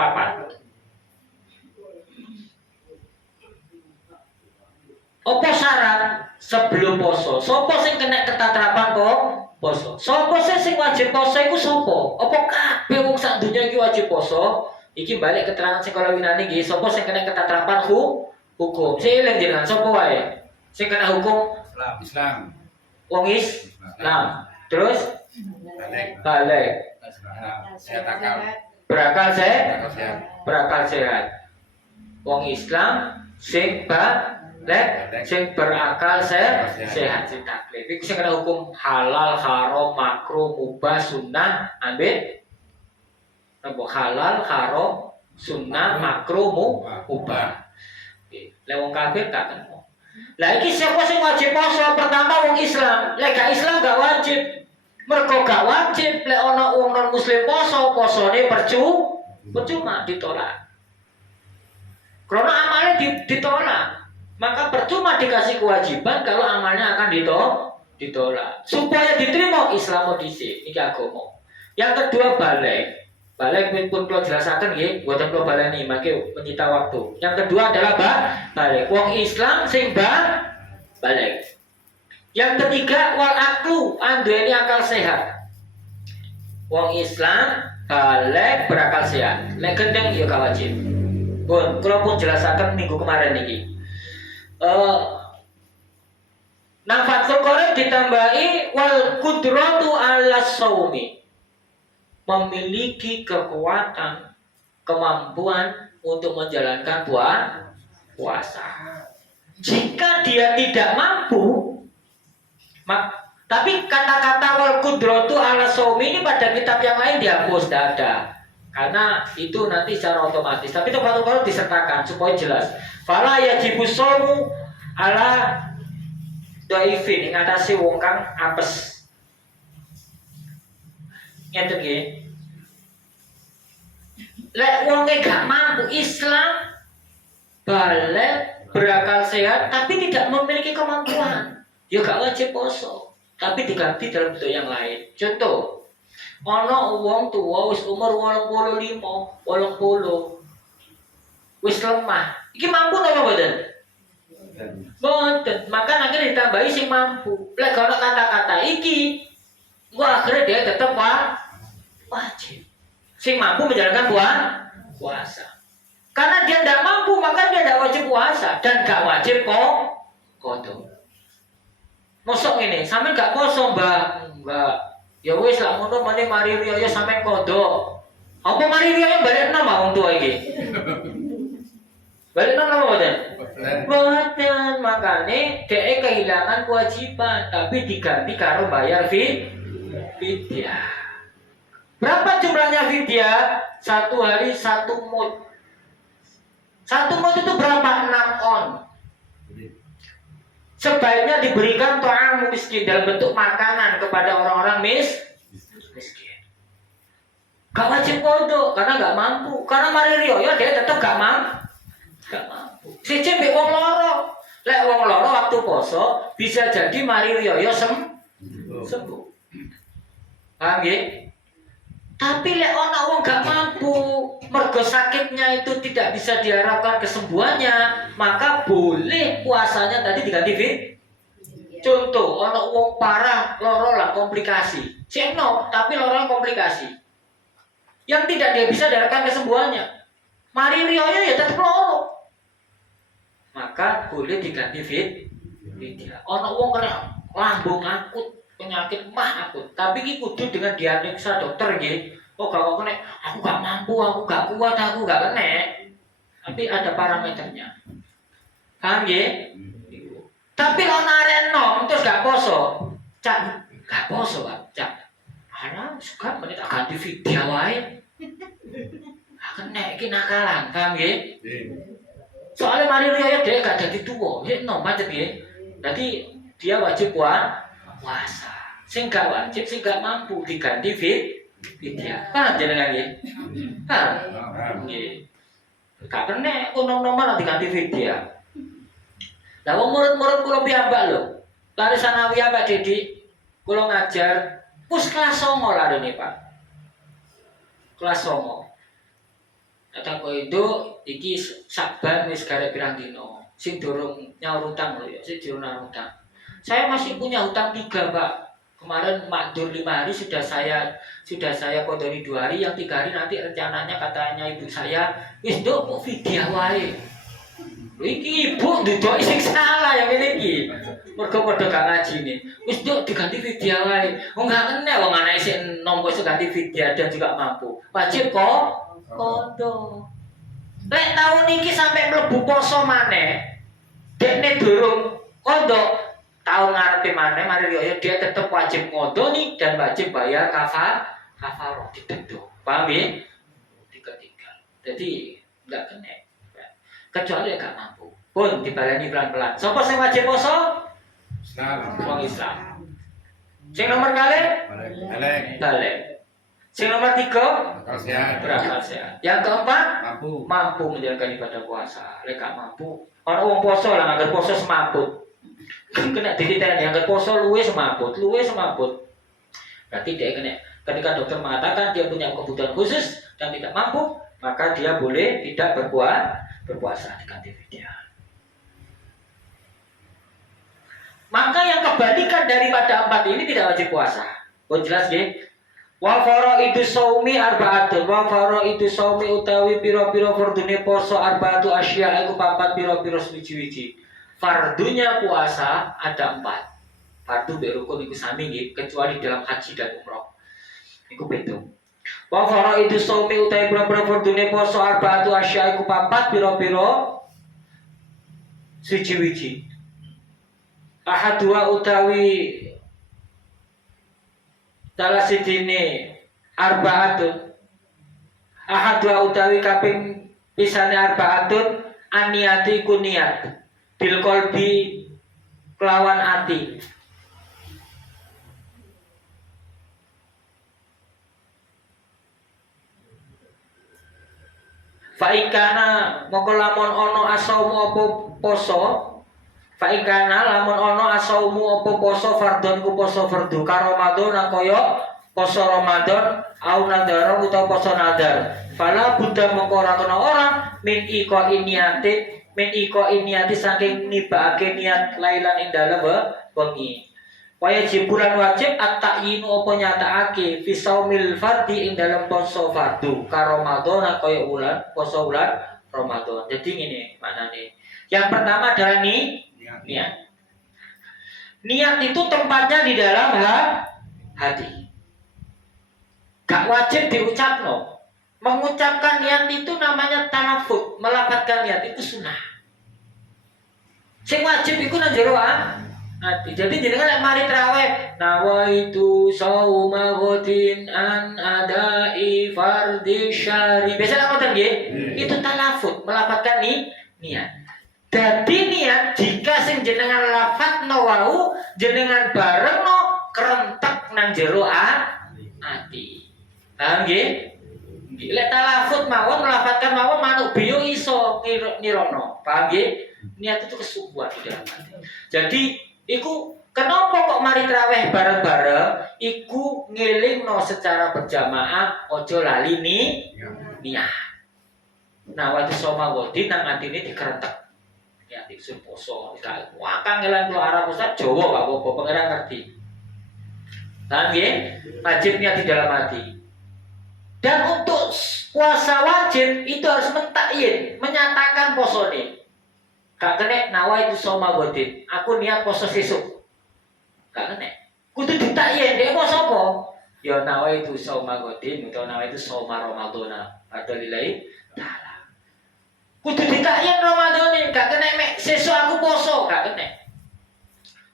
4. Apa syarat sebelum poso? Sopo sing kena ketatrapan kok poso? Sopo sing wajib poso iku sopo? Apa kabeh wong sak donya iki wajib poso? Iki balik keterangan sing kala winane nggih, sopo sing kena ketatrapan hukum? Sing jenengan sopo wae? Sing kena hukum Islam. wong Islam. Terus balik. Sehat akal. Berakal sehat. Wong Islam sing sing berakal sehat, sing taklif. Iku sing kena hukum halal, haram, makruh, mubah, sunnah, ambek apa halal, haram, sunnah, makruh, mubah. Lek wong kafir gak kena. Lah iki siapa sing wajib poso? Pertama wong Islam. Lek gak Islam gak wajib. Mergo gak wajib lek ana wong non muslim poso, posone percuma ditolak. Karena amalnya ditolak. Maka percuma dikasih kewajiban kalau amalnya akan ditolak. Supaya diterima Islam dhisik iki agama. Yang kedua balik pun kula jelasaken nggih, mboten kula baleni mangke menyita waktu. Yang kedua adalah balik. Wong Islam sing balik. Yang ketiga wal aqlu anduweni akal sehat. Wong Islam balik berakal sehat. Lek gendeng ya gak wajib. Pun kula pun jelasaken minggu kemarin niki. Nang Fathul Qorib ditambahi wal qudratu ala shaumi, memiliki kekuatan, kemampuan untuk menjalankan puasa. Jika dia tidak mampu, tapi kata-kata wal qudratu ala shaumi ini pada kitab yang lain dihapus, tidak ada. Karena itu nanti secara otomatis. Tapi itu Fathul Qorib disertakan supaya jelas. Fala yajibu shaumu ala dhaifin ing atase wong kang apes. Ngeten nggih. Lek wong gak mampu Islam balik berakal sehat tapi tidak memiliki kemampuan, ya gak wajib poso, tapi diganti dalam bentuk yang lain. Contoh, ana wong tua wis umur 85, 80. Wis lemah. Iki mampu napa mboten? Mboten. Maka akhirnya ditambahi sing mampu. Lek ana kata-kata iki, gua akhirnya dia tetap wajib. Sing mampu menjalankan puasa. Karena dia tidak mampu, maka dia tidak wajib puasa dan gak wajib qadha. Mosok ngene, sampean gak poso, Mbak? Enggak. Ya wis lak ngono meneh mari riyo sampean qadha. Apa mari riyo balik nama wong tua iki? Balik nama mboten? Mboten, makane dhek kehilangan kewajiban tapi diganti karo bayar fidyah. Berapa jumlahnya fidyah? 1 hari 1 mud. 1 mud itu berapa? 6 on. Sebaiknya diberikan ta'am miskin dalam bentuk makanan kepada orang-orang miskin. Gak wajib qadha karena gak mampu. Karena mari riyo ya dia tetap gak mampu. Siji mbek wong loro. Lek wong loro waktu poso bisa jadi mari riyo sembuh. Paham nggih? Tapi lek ana wong gak mampu, mergo sakitnya itu tidak bisa diharapkan kesembuhannya, maka boleh puasanya tadi diganti fit. Contoh, ana wong parah loro lah komplikasi. Seno, tapi loro komplikasi. Yang tidak dia bisa diharapkan kesembuhannya. Mari riyoyo ya tetap loro. Maka boleh diganti fit. Ana wong kena lambung akut, penyakit mah akut, tapi iki kudu dengan diagnosa dokter nggih. Oh gak kok kena, aku gak mampu, aku gak kuat, aku gak kena. Tapi ada parameternya. Paham nggih? Tapi kalau arek nom terus gak poso, Cak, gak poso, Pak. Cak. Ana suka menit ganti video wae. Kena iki nakalan, paham nggih? Soalnya mari riyo dhek gak dadi tuwa, ya nom macet nggih. Dadi dia wajib puasa. Sing gak wajib, sing gak mampu diganti fidyah. Paham jenengan nggih? Paham? Nggih. Gak kena nom-noman diganti fidyah. Lah wong murid-murid kula piyambak lho. Lari sanawiyah Pak Didik. Kula ngajar pus kelas 9 larene, Pak. Kelas 9. Kata kok itu iki Saban wis garek pirang dino. Sing durung nyaur utang lho ya, sing durung nyaur utang. Saya masih punya hutang 3, Pak. Kemarin makdur 5 hari sudah saya kodori 2 hari, yang 3 hari nanti rencananya katanya ibu saya wis nduk kok fidyah wae. Iki ibu nduk sing salah yang iki. Mergo padha gak ngaji nih. Wis nduk diganti fidyah wae. Wong gak kena wong anake sik nompo ganti fidyah dan juga mampu. Wajib kok kondo. Lek tahun iki sampai mlebu poso maneh. Dekne durung kondo. Tahun ngarepe maneh mari riyo dia tetap wajib ngodoni dan wajib bayar kafarah didenda. Paham ya? 3. Jadi enggak kena. Kecuali gak mampu. Pun dibaleni pelan-pelan. Sapa sing wajib poso? Islam. Wong Islam. Sing nomor kali? Balik. Sing nomor 3? Berakal sehat. Yang keempat? Mampu menjalankan ibadah puasa. Lek gak mampu, ana wong poso lah nganggo poso semaput. Kena dititeni yang poso luwe semaput. Berarti dia kena. Ketika dokter mengatakan dia punya kebutuhan khusus dan tidak mampu, maka dia boleh tidak berpuasa diganti fidyah. Maka yang kebalikan daripada 4 ini tidak wajib puasa. Oh jelas nggih? Wa faraidu shaumi arba'atun. Wa faraidu shaumi utawi pira-pira fardune poso arba'atu asya iku 4 pira-pira suci-suci. Fardunya puasa ada 4. Fardu be rukun iku sami nggih, kecuali dalam haji dan umroh. Iku beda. Wa faraidu shaumi utawi pira-pira fardune poso arba'atu asya iku 4 pira-pira suci-suci. Ahadua utawi salah sidine arba'atun. Ahadua utawi kaping pisane arba'atun aniyati ku niat bil qalbi kelawan ati. Fa ikana mongko lamun ana asaumu apa poso. Fa ikana lamun ana asaumu apa poso fardhon ku poso fardu ka Ramadan kaya poso Ramadan au nadar utawa poso nadar. Fala buddha mongko ora kena orang min iko iniati saking nibake niat lailan ing dalem wengi. Wajib bulan wajib at-ta'yinu apa nyatakake fi shaumil fardhi ing dalem poso fardu ka Ramadan kaya ulan poso ulan Ramadan. Jadi ngene maknane. Yang pertama adalah niat. Niat itu tempatnya di dalam hati. Gak wajib diucapno. Mengucapkan niat itu namanya talafut, melafadzkan niat itu sunnah. Sing wajib iku nang jero hati. Jadi jenengan lek mari traweh, nawaitu shauma ghadin an adai fardhi syari. Biasa ngoten nggih? Itu talafut, melafadzkan niat. Dadi niat jika sing jenengan lafadzno wau, jenengan barengno kerentek nang jero ati. Paham nggih? Lek talafut mawon melafadzkan mawon manuk biyo iso nirono. Paham nggih? Niat itu kesungguhan di dalam hati. Jadi iku kenapa kok mari traweh bareng-bareng iku ngelingno secara berjamaah ojo lali niat. Nah, waktu soma wadi nang atine dikerentek. Ya diksun poso kali. Wah, kangelan kula Arab Ustaz Jawa gak apa-apa, pangeran ngerti. Paham nggih? Wajib niat di dalam hati. Dan untuk puasa wajib itu harus mentakyin, menyatakan posone. Gak kena nawa itu soma wadi. Aku niat poso sesuk. Gak kena. Kudu ditakyin, dia poso apa? Ya nawa itu soma wadi, atau nawa itu soma Ramadhana. Adzalillahi ta'ala. Kudu ditakyin Ramadhane, gak kena mek sesuk aku poso, gak kena.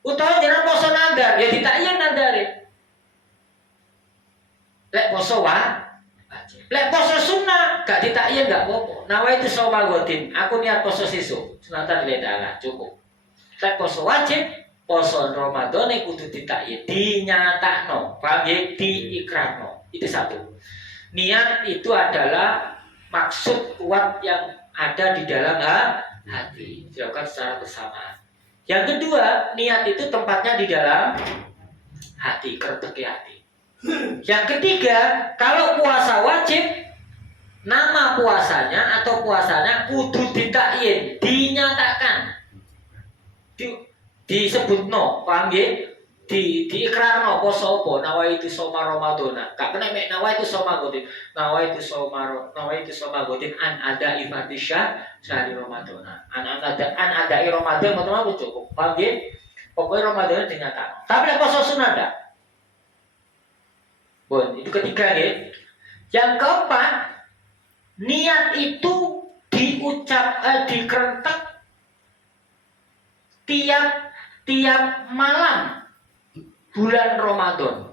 Utawa jenengan poso nadar, ya ditakyin nadare. Lek poso wajib. Lek poso sunnah, gak ditakyin gak apa-apa. Nawa itu soma godin, aku niat poso sesuk, sunatan lillahi ta'ala, cukup. Lek poso wajib, poso Ramadhane kudu ditakyin, dinyatakno, paham ya? Diikrarno. Itu satu. Niat itu adalah maksud kuat yang ada di dalam hati, dilakukan secara bersamaan. Yang kedua, niat itu tempatnya di dalam hati, kerteki hati. Yang ketiga, kalau puasa wajib, nama puasanya atau puasanya kudu ditakyin, dinyatakan, disebut no, paham ya? Diikrarno poso apa nawa itu soma Ramadhana. Gak kena mek nawa itu soma godin. Nawa itu soma godin an ada ifatisya sehari Ramadhana. An ada Ramadan betul cukup. Paham ya? Pokoknya Ramadhana dinyatakan. Tapi nek poso sunah ndak? Bon, itu ketiga ya. Yang keempat, niat itu dikerentek tiap malam bulan Ramadan.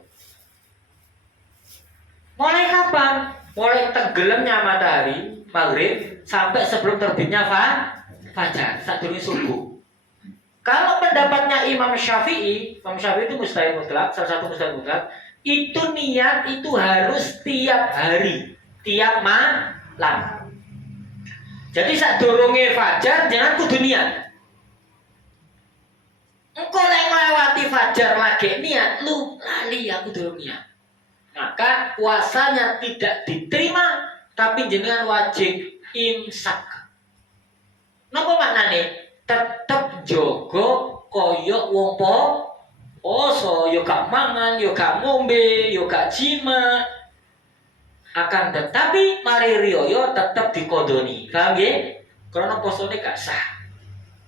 Mulai kapan? Mulai tenggelamnya matahari maghrib sampai sebelum terbitnya fajar, saat dulu subuh. Kalau pendapatnya Imam Syafi'i itu mustahil mutlak, salah satu mustahil mutlak, itu niat itu harus tiap hari, tiap malam. Jadi saat dorongnya fajar jangan kudu niat. Engkau yang melewati fajar lagi niat, lu lali aku dorong niat. Maka puasanya tidak diterima, tapi jenengan wajib imsak. Napa maknane? Tetep jogo koyo wong poso, yo gak mangan, yo gak ngombe, yo gak jima. Akan tetapi mari riyo tetep dikodoni. Paham nggih? Karena posone gak sah.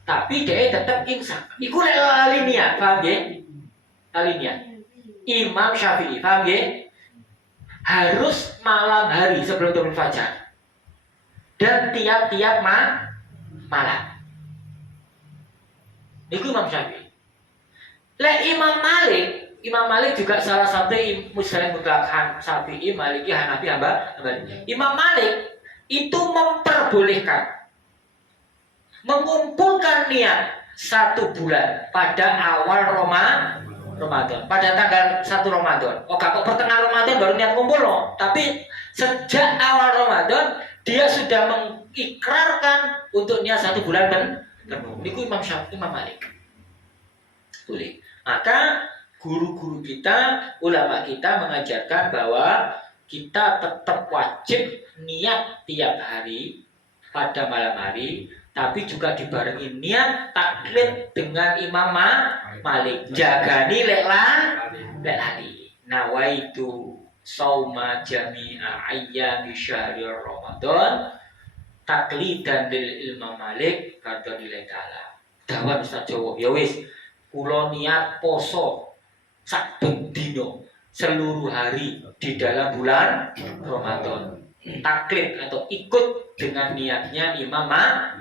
Tapi dia tetap imsak. Iku lek lali niat, paham nggih? Lali niat. Imam Syafi'i, paham nggih? Harus malam hari sebelum terbit fajar. Dan tiap-tiap malam. Iku Imam Syafi'i. Lek Imam Malik juga salah satu mustahil mutlak Syafi'i, Maliki, Hanafi, Hambali. Imam Malik itu memperbolehkan mengumpulkan niat 1 bulan pada awal Ramadan, pada tanggal 1 Ramadan. Oh, kok pertengahan Ramadan baru niat ngumpul loh. Tapi sejak awal Ramadan dia sudah mengikrarkan untuk niat 1 bulan penuh. Niku Imam Malik. Boleh. Maka guru-guru kita, ulama kita mengajarkan bahwa kita tetap wajib niat tiap hari pada malam hari. Tapi juga dibarengi niat taklid dengan Imam Malik. Jagani lek lali. Nawaitu sauma jami'a ayyami syahri Ramadan taklidan lil Imam Malik radhiyallahu ta'ala. Dawan Ustaz Jawa, ya wis, kula niat poso sak ben dina seluruh hari di dalam bulan Ramadan. Taklid atau ikut dengan niatnya Imam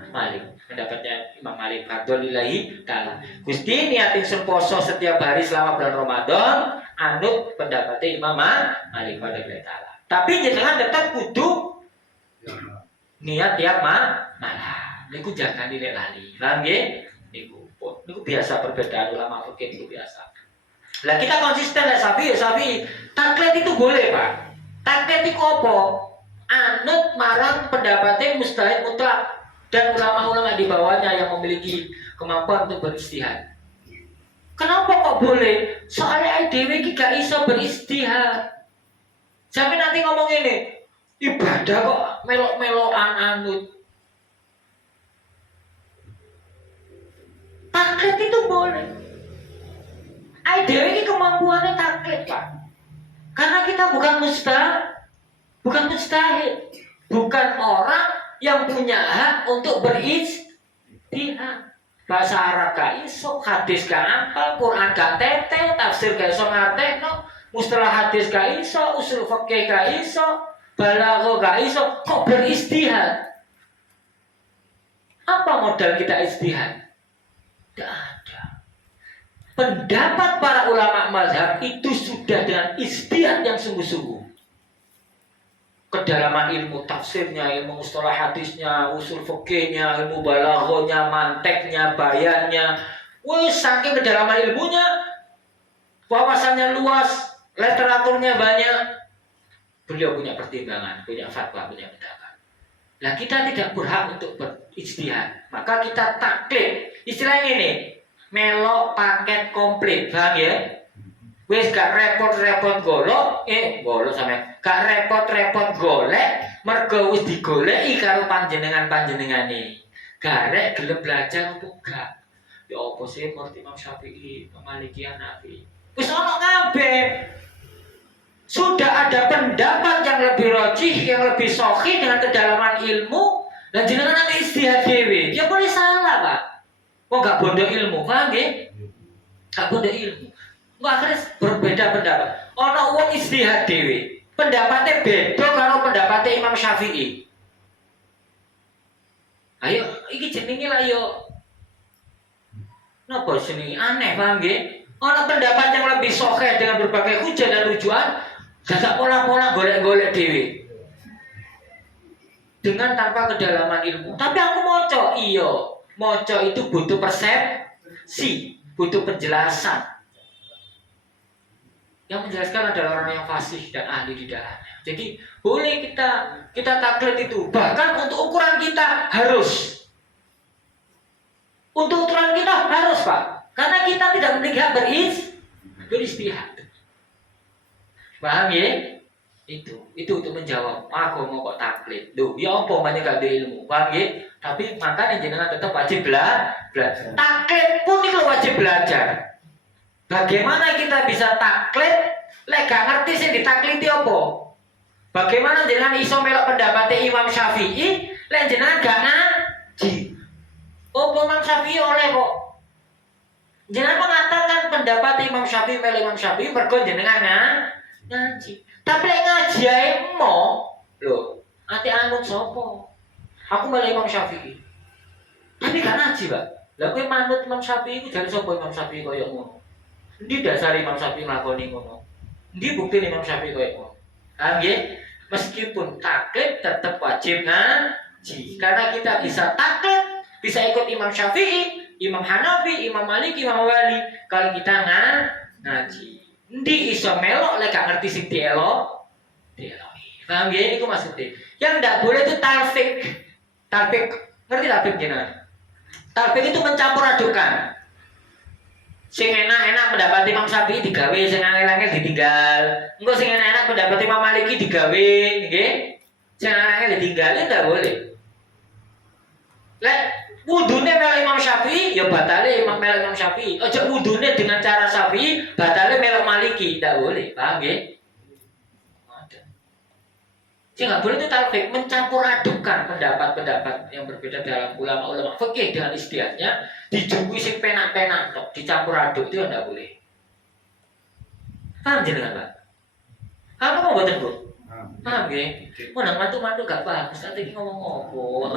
Malik. Pendapatnya Imam Malik radhiyallahu ta'ala. Gusti niatin poso setiap hari selama bulan Ramadan, anut pendapatnya Imam Malik radhiyallahu ta'ala. Tapi jangan tetap kudu niat tiap malam. Niku jangan nilai lali. Paham nggih? Niku biasa perbedaan ulama fikih itu biasa. Lah kita konsisten lah Syafi'i. Taklid itu boleh, Pak. Taklid itu apa? Anut marang pendapatnya mustahil mutlak dan ulama-ulama di bawahnya yang memiliki kemampuan untuk beristihad. Kenapa kok boleh? Soalnya dhewe iki gak iso beristihad. Sampai nanti ngomong ini, ibadah kok melok-melokan anut. Taklid itu boleh. Dhewe iki kemampuannya taklid, Pak. Karena kita bukan mustahil, bukan orang yang punya hak untuk beristihad. Bahasa Arab gak iso, hadis gak hafal, Quran gak tete, tafsir gak iso ngartekno, mustalah hadis gak iso, usul fikih gak iso, balaghah gak iso, kok beristihad? Apa modal kita istihad? Gak ada. Pendapat para ulama mazhab itu sudah dengan istihad yang sungguh-sungguh. Kedalaman ilmu tafsirnya, ilmu mustalah hadisnya, usul fikihnya, ilmu balaghahnya, manteknya, bayannya. Wih, saking kedalaman ilmunya, wawasannya luas, literaturnya banyak. Beliau punya pertimbangan, punya fatwa, punya pendapat. Nah, kita tidak berhak untuk berijtihad. Maka kita taklid. Istilahnya ini, melok paket komplit, paham ya? Wis gak repot-repot golek sampe gak repot-repot golek, mergo wis digoleki karo panjenengan-panjenengane. Garek gelem belajar untuk gak. Ya apa sih menurut Imam Syafi'i, Maliki, Hanafi. Wis ono kabeh. Sudah ada pendapat yang lebih rajih, yang lebih sahih dengan kedalaman ilmu, dan jenengan nanti istihad dhewe. Ya boleh salah, Pak. Kok gak bodoh ilmu, paham nggih? Gak bodoh ilmu. Akhirnya berbeda pendapat. Ono wong istihad dhewe. Pendapatnya beda karo pendapatnya Imam Syafi'i. Ayo, iki jenenge lah yo. Napa jenenge aneh, paham nggih? Ono pendapat yang lebih sahih dengan berbagai hujah dan rujukan, dadak pola-pola golek-golek dhewe. Dengan tanpa kedalaman ilmu. Tapi aku moco, iya. Moco itu butuh persepsi, butuh penjelasan. Yang menjelaskan adalah orang yang fasih dan ahli di dalamnya. Jadi boleh kita taklid itu. Bahkan untuk ukuran kita harus. Untuk ukuran kita harus, Pak. Karena kita tidak memiliki hak beristihad. Paham ya? Itu untuk menjawab. Aku mau kok taklid. Duh, ya apa banyak gak ada ilmu. Paham ya? Tapi makanya jenengan tetap wajib belajar. Taklid pun itu wajib belajar. Bagaimana kita bisa taklid? Lek gak ngerti sih ditakliti apa? Bagaimana jenengan iso melok pendapatnya Imam Syafi'i? Lek jenengan gak ngaji. Oh, Imam Syafi'i oleh kok. Jenengan mengatakan pendapat Imam Syafi'i melok Imam Syafi'i mergo jenengan ngaji. Tapi lek ngaji ae mo, lho, ati anut sapa? Aku melok Imam Syafi'i. Tapi gak ngaji, Pak. Lah kowe manut Imam Syafi'i iku jare sapa Imam Syafi'i koyo ngono? Ndi dasar Imam Syafi'i nglakoni ngono? Ndi bukti Imam Syafi'i koyo ngono? Paham nggih? Meskipun taklid tetap wajib ngaji. Karena kita bisa taklid, bisa ikut Imam Syafi'i, Imam Hanafi, Imam Maliki, Imam Wali. Kalau kita ngaji, ndi iso melok lek gak ngerti sing dielok. Paham nggih? Niku maksudnya. Yang ndak boleh itu talfik. Talfik, ngerti talfik jenengan? Talfik itu mencampur adukan. Sing enak-enak pendapat Imam Syafi'i digawe, sing angel-angel ditinggal. Engko sing enak-enak pendapat Imam Maliki digawe, nggih. Sing angel ditinggal enggak boleh. Lek wudune melok Imam Syafi'i, ya batale Imam Syafi'i. Aja wudune dengan cara Syafi'i, batale melok Maliki, enggak boleh. Paham nggih? Sing enggak boleh itu talfik, mencampur adukan pendapat-pendapat yang berbeda dalam ulama-ulama fikih dengan istihadnya, dijungkui sing penak-penak tok, dicampur aduk itu enggak boleh. Paham jenengan, Pak? Apa mau mboten, Bu? Paham nggih? Mun nang mantu-mantu gak paham, Ustaz iki ngomong opo.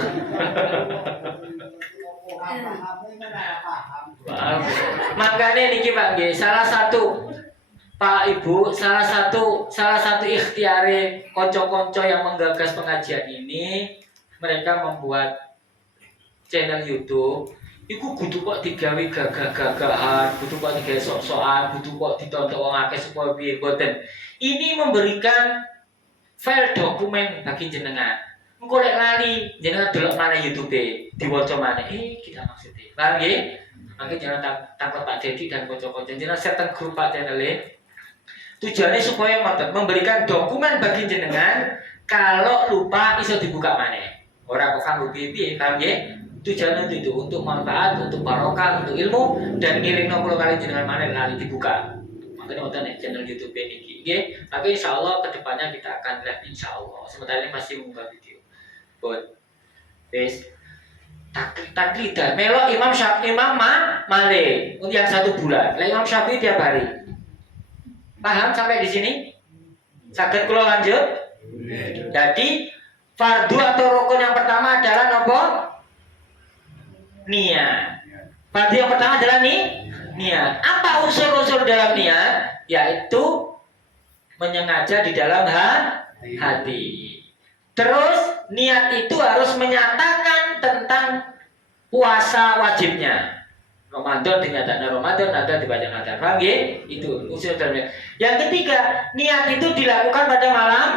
Paham. Makanya niki Pak nggih, salah satu Pak Ibu, salah satu ikhtiare konco-konco yang menggagas pengajian ini, mereka membuat channel YouTube. Iku kudu kok digawe gagah-gagahan, kudu kok digawe sok-sokan, kudu kok ditonton wong akeh supaya piye boten. Ini memberikan file dokumen bagi jenengan. Engko lek lali jenengan delok mana YouTube, diwaca mana kita maksudnya. Paham nggih? Mangke jenengan takut Pak Dedi dan kanca-kanca jenengan setting grup Pak channel-e. Tujuannya supaya memberikan dokumen bagi jenengan kalau lupa iso dibuka maneh. Ora kok kanggo piye-piye, paham nggih? Tujuan itu untuk manfaat, untuk barokah, untuk ilmu dan ngiringno kula kali jenengan maneh lali dibuka. Makanya wonten channel YouTube niki. Nggih, tapi insyaallah kedepannya kita akan live insyaallah. Sementara ini masih mengunggah video. Bon. Wis taklidah melok Imam Malik untuk yang 1 bulan. Lah Imam Syafi'i tiap hari. Paham sampai di sini? Saged kula lanjut? Jadi fardu atau rukun yang pertama adalah nopo? Niat. Fardu yang pertama adalah niat. Apa unsur-unsur dalam niat? Yaitu menyengaja di dalam hati. Terus niat itu harus menyatakan tentang puasa wajibnya. Ramadan dinyatakan Ramadan, ada dibaca Natal. Paham ya? Itu unsur dalam niat. Yang ketiga, niat itu dilakukan pada malam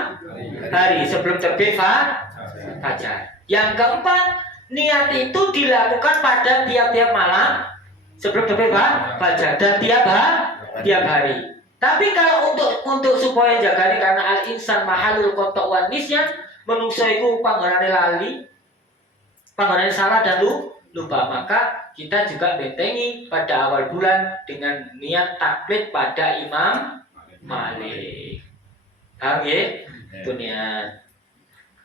hari sebelum terbit fajar. Yang keempat, niat itu dilakukan pada tiap-tiap malam sebelum terbit fajar dan tiap hari. Tapi kalau untuk supaya jagani karena al-insan mahalul kotok wan nisyan, menungso iku panggonane lali, panggonane salah dan lupa, maka kita juga bentengi pada awal bulan dengan niat taklid pada Imam Malik. Paham ya? Itu niat.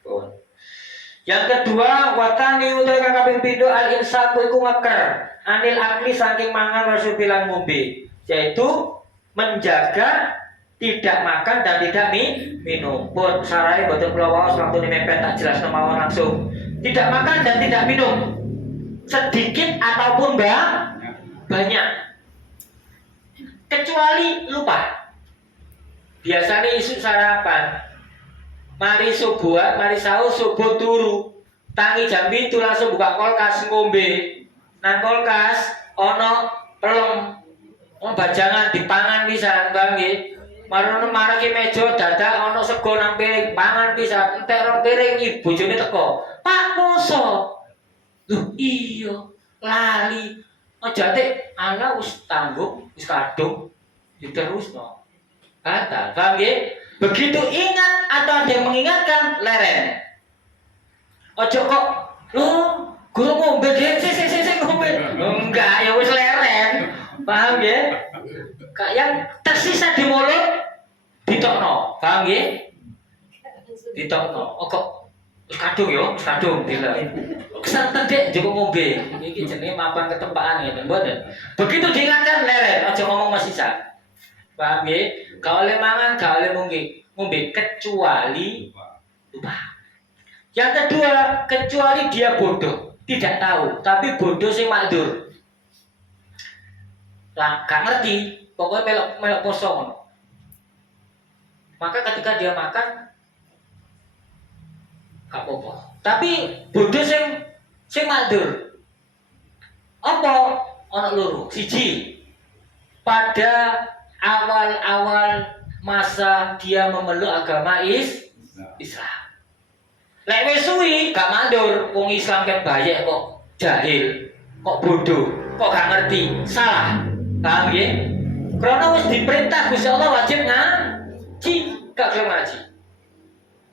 Pun. Yang kedua, watani utawi kang kaping pindho al-insaku iku meker anil akli saking mangan wasubilan ngombe, yaitu menjaga tidak makan dan tidak minum. Pun sarai boten kula waos waktu mepet tak jelasno mawon langsung. Tidak makan dan tidak minum. Sedikit ataupun banyak. Kecuali lupa. Biasanya isu sarapan. Mari subuhan, mari sahur, subuh turu. Tangi jam itu langsung buka kulkas ngombe. Nang kulkas ono pelem. Bajangan dipangan pisan, Bang nggih. Marono marake meja dadak ono sego nang piring, pangan pisan. Entek rong piring iki bojone teko. Pak poso. Loh iya, lali. Aja tek ana wis tanggung, wis kadung diterusno. Kata, paham nggih? Begitu ingat atau ada yang mengingatkan, leren. Ojo kok, loh, guru ngombe deh, sing ngombe. Enggak, ya wis leren. Paham nggih? Yang tersisa di mulut ditokno, paham nggih? Ditokno. Oh kok wis kadung ya, wis kadung dilem. Kesanten dek joko ngombe. Iki jenenge mapan ketempaan ngeten mboten. Begitu diingatkan leren, aja ngomong masih sisa. Paham nggih? Gak oleh mangan, gak oleh ngombe kecuali lupa. Yang kedua, kecuali dia bodoh, tidak tahu, tapi bodoh sing makdur. Lah, gak ngerti, pokoknya melok poso ngono. Maka ketika dia makan gak apa-apa. Tapi bodoh sing makdur. Apa ana loro? Siji, pada awal-awal masa dia memeluk agama Islam. Lek wis suwi gak mandur, wong Islam ket bayek kok jahil, kok bodoh, kok gak ngerti, salah. Paham nggih? Karena wis diperintah Gusti Allah wajib ngaji, gak gelem ngaji.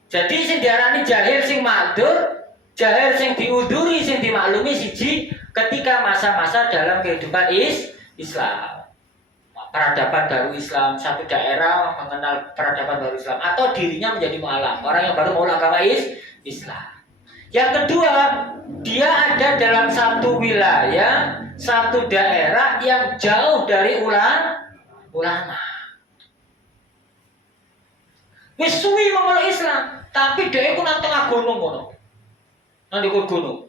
Jadi sing diarani jahil sing mandur, jahil sing diuduri, sing dimaklumi siji ketika masa-masa dalam kehidupan Islam. Peradaban baru Islam, satu daerah mengenal peradaban baru Islam atau dirinya menjadi mu'alaf, orang yang baru mau agama Islam. Yang kedua, dia ada dalam satu wilayah, satu daerah yang jauh dari ulama. Wis suwi memeluk Islam, tapi dia iku nang tengah gunung ngono. Nang dikur gunung.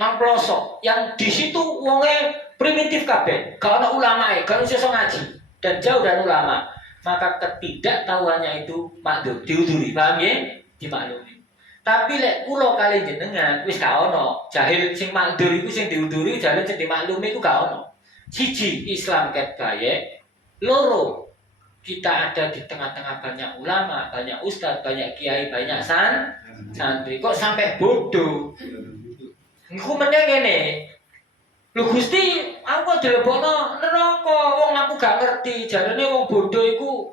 Nang pelosok yang di situ wonge primitif kabeh, gak ana ulamae, gak iso ngaji dan jauh dari ulama. Maka ketidaktahuannya itu makdur, diuduri, paham ya? Dimaklumi. Tapi lek kula kali jenengan wis gak ono, jahil sing makdur iku sing diuduri, jahil sing dimaklumi iku gak ono. Siji, Islam ket bayek. Loro, kita ada di tengah-tengah banyak ulama, banyak ustadz, banyak kiai, banyak santri. Kok sampai bodoh? Iku meneh ngene. Lho Gusti, aku kok dilebokno neraka, wong aku gak ngerti, jarane wong bodoh iku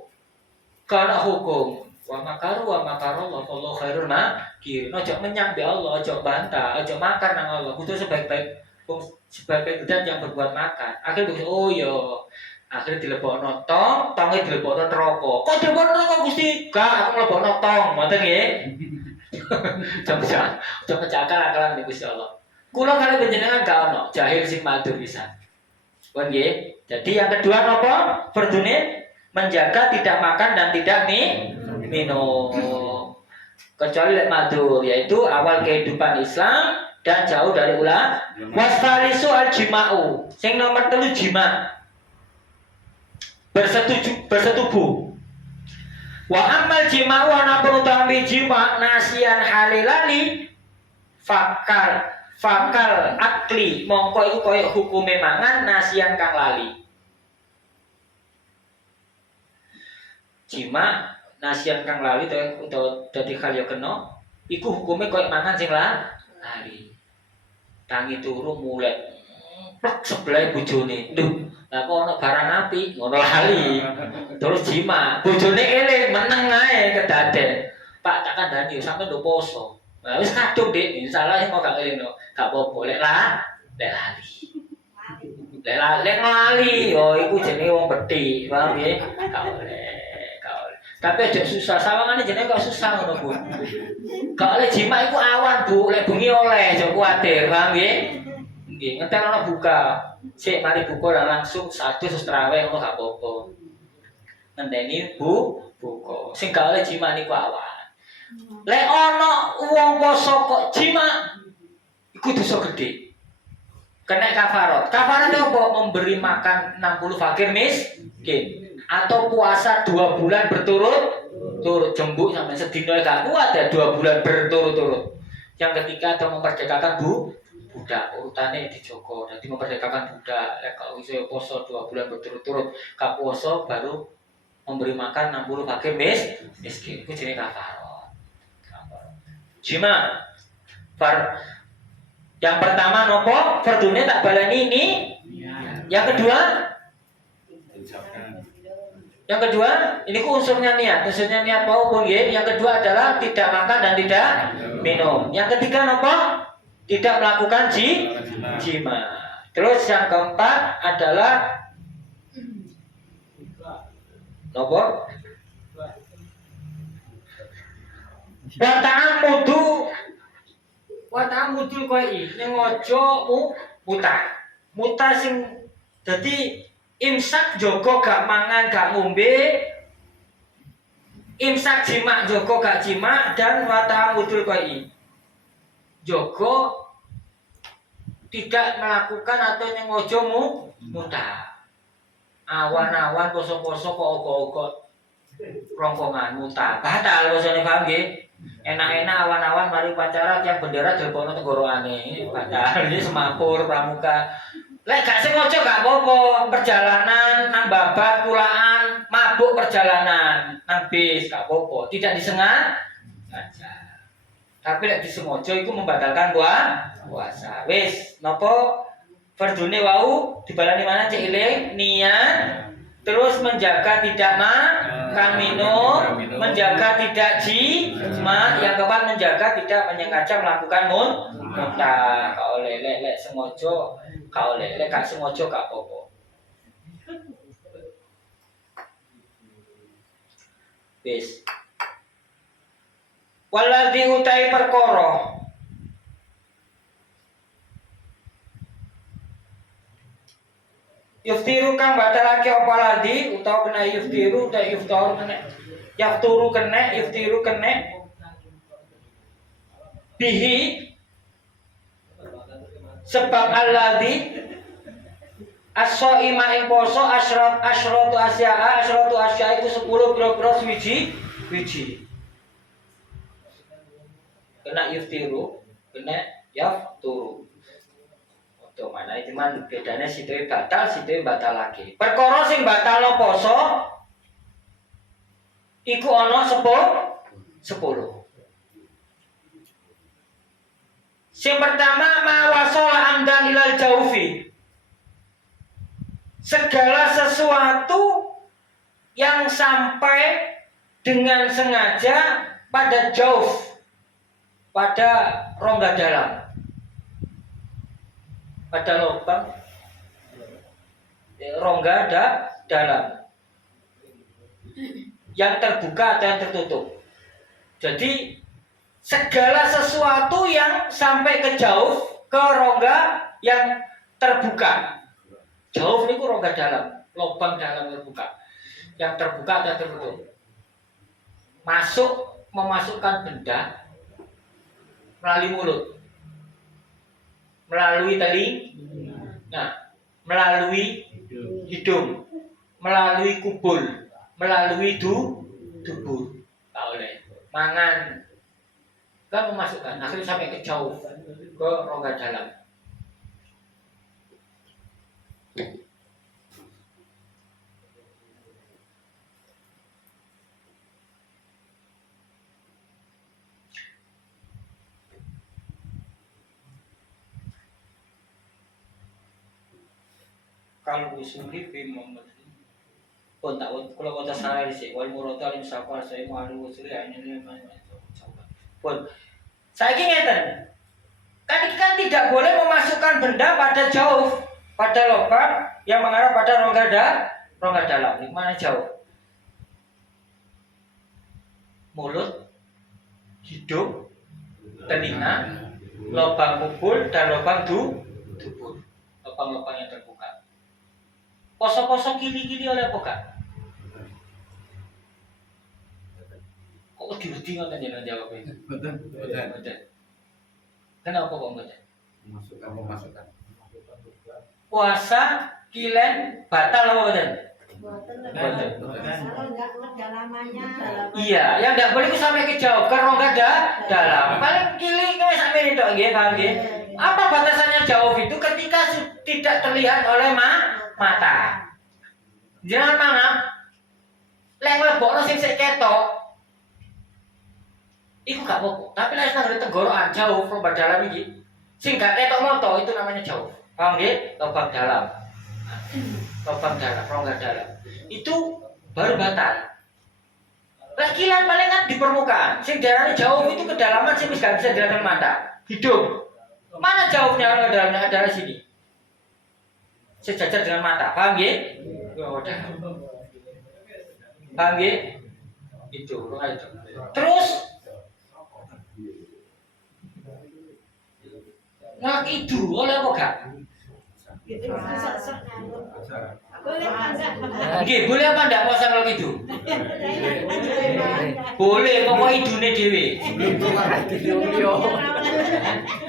gak ana hukum. Wa makaru wa makarallah wallahu khairul makirin. Ojo menyang be Allah, ojo bantah, ojo makar nang Allah. Kudu sebaik-baik wong sebaik-baik dan yang berbuat makar. Akhirnya oh yo, akhirnya dilebokno tong, tonge dilebokno neraka. Kok dilebokno neraka Gusti? Gak, aku mlebokno tong, ngoten nggih. Coba cakal akalan niku Gusti Allah. Kula kali panjenengan gak ono, jahil sing matur pisan. Pun nggih. Jadi yang kedua napa? Fardune menjaga tidak makan dan tidak minum. Kecuali lek matur, yaitu awal kehidupan Islam dan jauh dari ulah. Wasalisu al-jima'u. Sing nomor 3 jima. Bersetubuh. Wa amal jima'u anapun utawi jima nasian halilali fakal akli mongko iku koyo hukume mangan nasian kang lali. Jima nasian kang lali utawa dadi hal ya kena iku hukume koyo mangan sing lali. Tangi turu mulai plek sebelah bojone. Lho, lah kok ana barang apik ngono lali. Terus jima, bojone eling meneng ae kedaden. Pak tak kandhani sampe ndo poso. Lah wis kadung Dik, insyaallah kok gak elingno. Gak apa-apa lek lali. Lek lali yo iku jenenge wong bethi, paham nggih? Gak oleh. Tapi aja susah, sawangane jenenge kok susah ngono, Bu. Gak oleh jima iku awan, Bu. Lek bengi oleh, aja kuwatir, paham nggih? Nggih, ngenten ana buka. Sik mari buka langsung satu terus traweh ngono gak apa-apa. Ngenteni buka. Sing gak oleh jima niku awan. Lek ana wong poso kok jima iku dosa gede. Kena kafarat. Kafarat itu apa? Memberi makan 60 fakir miskin atau puasa 2 bulan berturut-turut. Jembuk sampai sedino gak kuat ya 2 bulan berturut-turut. Yang ketiga atau memperdekakan budak. Urutannya dijogo. Jadi memperdekakan budak. Kalau bisa poso 2 bulan berturut-turut, gak poso baru memberi makan 60 fakir miskin. Itu jenis kafarat. Jima. Yang pertama nopo? Fardune tak balani ini. Yang kedua, ini ku unsurnya niat. Unsurnya niat mau pun nggih. Yang kedua adalah tidak makan dan tidak minum. Yang ketiga nopo? Tidak melakukan jima. Terus yang keempat adalah nopo? Wata'am mudul koi ning aja muta sing dadi imsak jaga gak mangan gak ngombe, imsak jima jaga gak jima, dan wata'am mudul koi jaga tidak melakukan atau ning aja muta. Awan-awan poso-poso kok ogo-ogo rongkongan muta. Batal bosone paham nggih? Enak-enak awan-awan mari pacaran yang bendera dilebono tenggoroane. Padahal ini semapur pramuka. Lek gak sengaja gak apa-apa, perjalanan nang babat kulaan, mabuk perjalanan nang bis gak apa-apa, tidak disengaja. Tapi lek disengaja iku membatalkan puasa. Wis, napa fardune wau dibalani mana cek eling niat, terus menjaga tidak makan minum, menjaga tidak jima, yang keempat menjaga tidak menyengaja melakukan muntah. Kau lelek sengaja, kau lelek gak sengaja gak apa-apa. Wis. Waladhi utai perkara yuftiru kang batalake apa ladhi utawa kena yuftiru utawa yuftaru kena yafturu kena yuftiru kena bihi sebab alladhi as-shaima ing poso asyratu asya iku 10 pira-pira wiji kena yuftiru kena yafturu. Tuh mana cuman bedanya situ batal lagi. Perkara sing batal poso iku ana 10. Sing pertama ma wasala amdan ilal jaufi. segala sesuatu yang sampai dengan sengaja pada jauf, pada rongga dalam, pada lubang rongga dalam yang terbuka atau yang tertutup. Jadi segala sesuatu yang sampai ke jauf, ke rongga yang terbuka. Jauf ini rongga dalam, lubang dalam terbuka. Yang terbuka atau yang tertutup. Memasukkan benda melalui mulut, melalui telinga, melalui hidung, melalui kubul, melalui dubur. Tak boleh. Mangan, kan memasukkan, akhirnya sampai ke jauh, ke rongga dalam. Kalau usuli fi Muhammad pun tak kalau kata salah sih wal murata lim sapa saya malu usuli ini pun saya ngeten kan tidak boleh memasukkan benda pada jauh, pada lubang yang mengarah pada rongga dalam. Di mana jauh? Mulut, hidung, telinga, lubang kubul dan lubang dubur, lubang-lubang yang terbuka. Poso-poso kili-kili oleh apa kak? Kok diuti ngoten jenengan jawab itu? Betul. Kenapa kok betul? Memasukkan. Puasa kilen batal apa betul? Betul. Kalau enggak kedalamannya. Iya, yang enggak boleh itu sampai ke jauh, ke rongga dalam. Paling kili kayak sampai itu nggih, paham nggih? Apa batasannya jauh itu ketika tidak terlihat oleh mata. Jangan mangan. Lek mlebokno sing sik ketok. Iku gak apa-apa. Tapi lek nang tenggorokan jauh rongga dalam iki, sing gak ketok moto itu namanya jauh. Paham nggih? Lubang dalam. Lubang dalam, rongga dalam. Itu baru batal. Lek kilan paling kan di permukaan. Sing diarani jauh itu kedalaman sing wis gak bisa dilihat dengan mata. Hidung. Mana jauhnya rongga dalamnya? Ada di sini. Sejajar dengan mata, paham nggih? Ya udah. Paham nggih? Itu. Terus ngakidu oleh apa gak? Boleh enggak? Nggih, boleh apa ndak puasa kalau gitu? Boleh, pokok idune dhewe.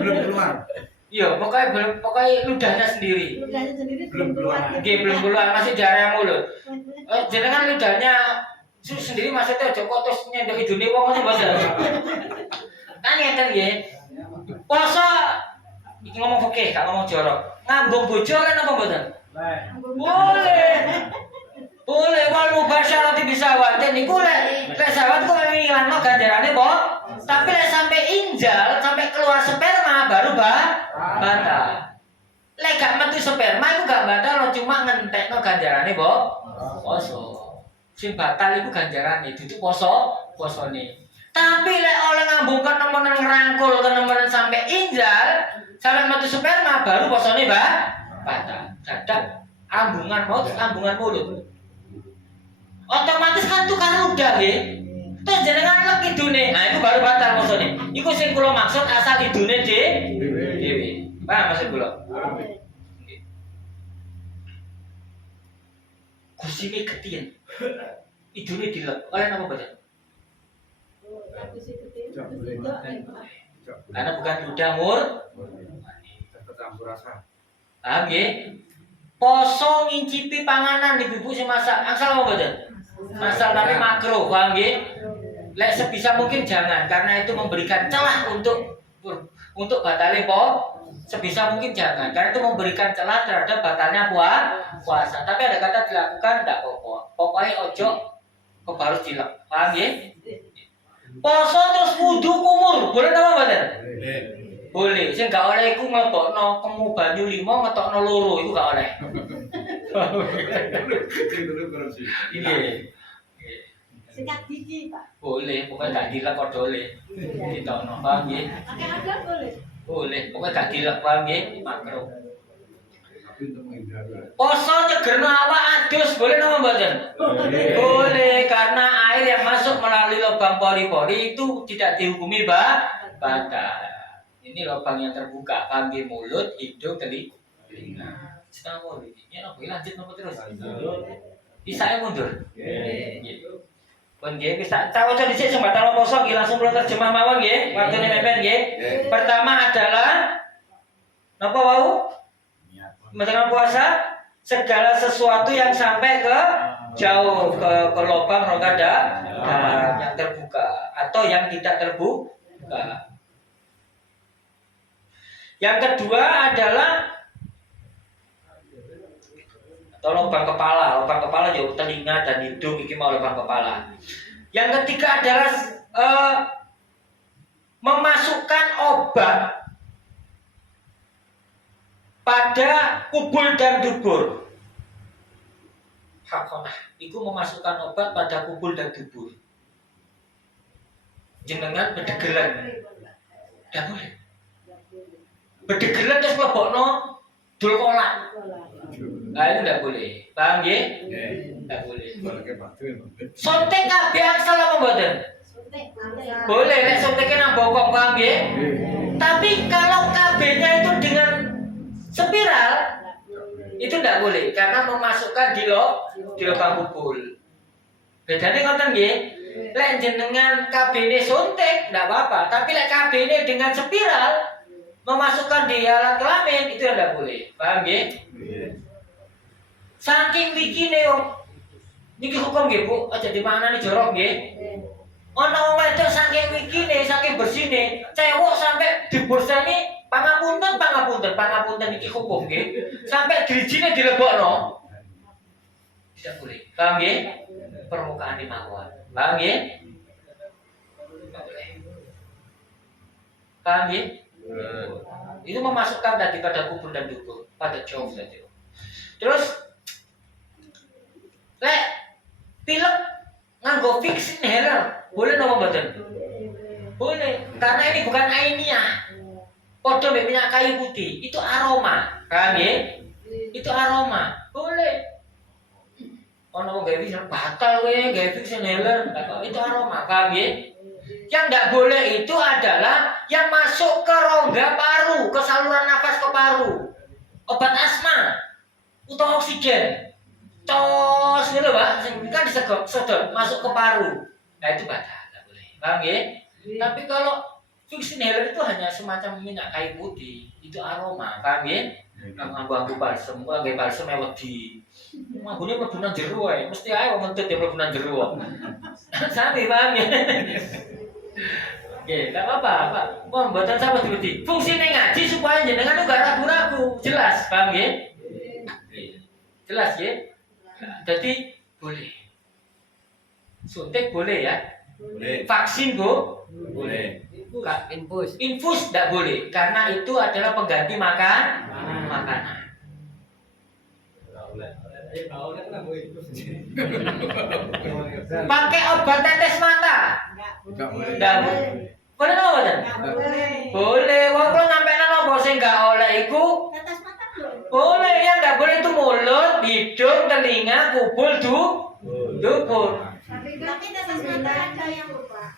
Belum keluar. Iya, pokoknya ludahnya sendiri. Ludahnya sendiri Belum keluar. Nggih, belum keluar, masih di area mulut. Jenengan ludahnya sendiri maksudnya aja kok terus nyendok idune wong ngono mboten. Kan ngeten nggih. Puasa iki ngomong fikih, gak ngomong jorok. Ngambung bojo kan apa mboten? Boleh. Boleh wal mubasyarati bisawatin niku lek sawat kok ngilangno ganjarane po. Tapi lek sampai injal, sampai keluar sperma baru batal. Lek gak metu sperma iku gak batal, cuma ngentekno ganjarane po. Poso. Sing batal iku ganjarane, dudu posone. Tapi lek oleh ngambung kenemen ngrangkul kenemen sampai injal, sampai metu sperma baru posone batal. Dadak ambungan maut, ambungan mulut. Otomatis kan tukar ludah nggih. Terus jenengan lek idune. Nah, itu baru batal maksudnya. Iku sing kula maksud asal idune dhewe. Paham maksud kula? Kusine getien. Idune dilep. Oleh napa badan? Karena bukan ludah Tercampur rasa. paham nggih? Poso ngincipi panganan ibu-ibu sing masak. Asal apa badan? Masal tapi makro, paham nggih? Lek sebisa mungkin jangan karena itu memberikan celah untuk batalin sebisa mungkin jangan karena itu memberikan celah terhadap batalnya puasa. Tapi ada kata dilakukan tidak apa-apa. Pokoknya ojo kebarus dilek. Paham nggih? Poso terus wudu kumur, boleh apa mboten? Boleh. Sing gak oleh iku mlebokno kemu banyu 5 ngetokno loro iku gak oleh. Iya. Sikat gigi, Pak. Boleh, pokoknya gak dilek kok boleh. Ditono, paham nggih? Pakai adab boleh. Boleh, pokoknya gak dilek paham nggih? Makro. Tapi untuk menghindari. Poso nyegerno awak adus, boleh napa mboten? Boleh, karena air yang masuk melalui lubang pori-pori itu tidak dihukumi batal. Ini lubang yang terbuka, paham nggih? Mulut, hidung, telinga. Setahun ini apa lanjut nopo terus? Bisa mundur. Nggih. Pun nggih bisa cawaca dhisik sing batal poso nggih langsung kula terjemah mawon nggih. Waktune mepet nggih. Pertama adalah napa wau? Menjalankan puasa segala sesuatu yang sampai ke jauh ke lubang rongga yang terbuka atau yang tidak terbuka. Yang kedua adalah atau lubang kepala jauh telinga dan hidung iki mau lubang kepala. Yang ketiga adalah memasukkan obat pada kubul dan dubur. Hakonah, itu memasukkan obat pada kubul dan dubur. Jenengan bedegelan, tidak boleh. Bedegelan terus mlebokno dul kolak. Nah, itu tidak boleh. Paham nggih? Tidak boleh. Sontek kabeh angsal apa mboten? Boleh, nek sonteknya nang bokok, paham nggih? Tapi kalau KB-nya itu dengan spiral itu tidak boleh karena memasukkan di lubang kubul. Bedane ngoten nggih. Lek jenengan KB-ne suntik tidak apa-apa, tapi lek KB-ne dengan spiral memasukkan di alat kelamin itu tidak boleh. Paham nggih? Saking wikine niki hukum nggih Bu, aja dimanani jorok nggih. Ana wong wedok saking wikine, saking bersine, cewek sampai diborsani pangapunten iki hukum nggih. Sampai drijine dilebokno. Tidak boleh. Paham nggih? Permukaan di mawon. Paham nggih? Tidak boleh. Paham nggih? Itu memasukkan tadi pada kubur dan dubur, pada jauh tadi. Terus lek pilek nganggo fix inhaler, boleh napa mboten? Boleh, karena ini bukan ainiyah. Podo minyak kayu putih, itu aroma, paham nggih? Itu aroma, boleh. Ono wong gawe fix batal kowe gawe fix inhaler, itu aroma, paham nggih? Yang tidak boleh itu adalah yang masuk ke rongga paru, ke saluran nafas ke paru. Obat asma atau oksigen. Tos gitu Pak, kan disedot masuk ke paru. Nah itu batal, tidak boleh. Paham nggih? Tapi kalau fix inhaler itu hanya semacam minyak kayu putih, itu aroma, paham nggih? Nganggo balsem, nganggo balsem wedi. Manggone mlebu nang jero ae, mesti ae wong mentut ya mlebu nang jero. Sami paham nggih? Oke, enggak apa-apa, Pak. Mohon mboten sampe diwedi. Fungsine ngaji supaya jenengan enggak ragu-ragu. Jelas, paham nggih? Jelas nggih? Jadi boleh. Suntik boleh ya? Boleh. Vaksin Bu? Boleh. Infus tidak boleh karena itu adalah pengganti makanan. Pakai obat tetes mata? Enggak boleh. Tidak boleh. Boleh napa mboten? Boleh. Wong kula nyampaikan napa sing enggak oleh iku? Tetes mata boleh. Boleh, yang enggak boleh itu mulut, hidung, telinga, kubul, dubur. Tapi tetes mata ada yang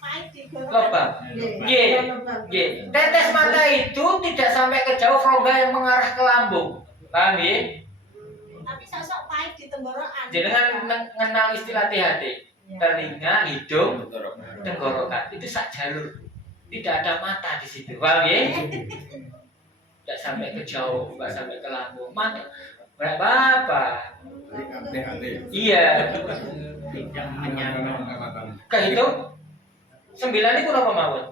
pahit di Lubang. Nggih. Tetes mata itu tidak sampai ke jauh rongga yang mengarah ke lambung. Paham nggih? Tapi sosok pahit di tenggorokan. Jenengan mengenal istilah THT. Telinga, hidung, tenggorokan. Itu sak jalur. Tidak ada mata di situ. Paham nggih? Tidak sampai ke jauh, tidak sampai ke lambung. Mata berapa apa? Iya. Kehitung 9 itu berapa mawon?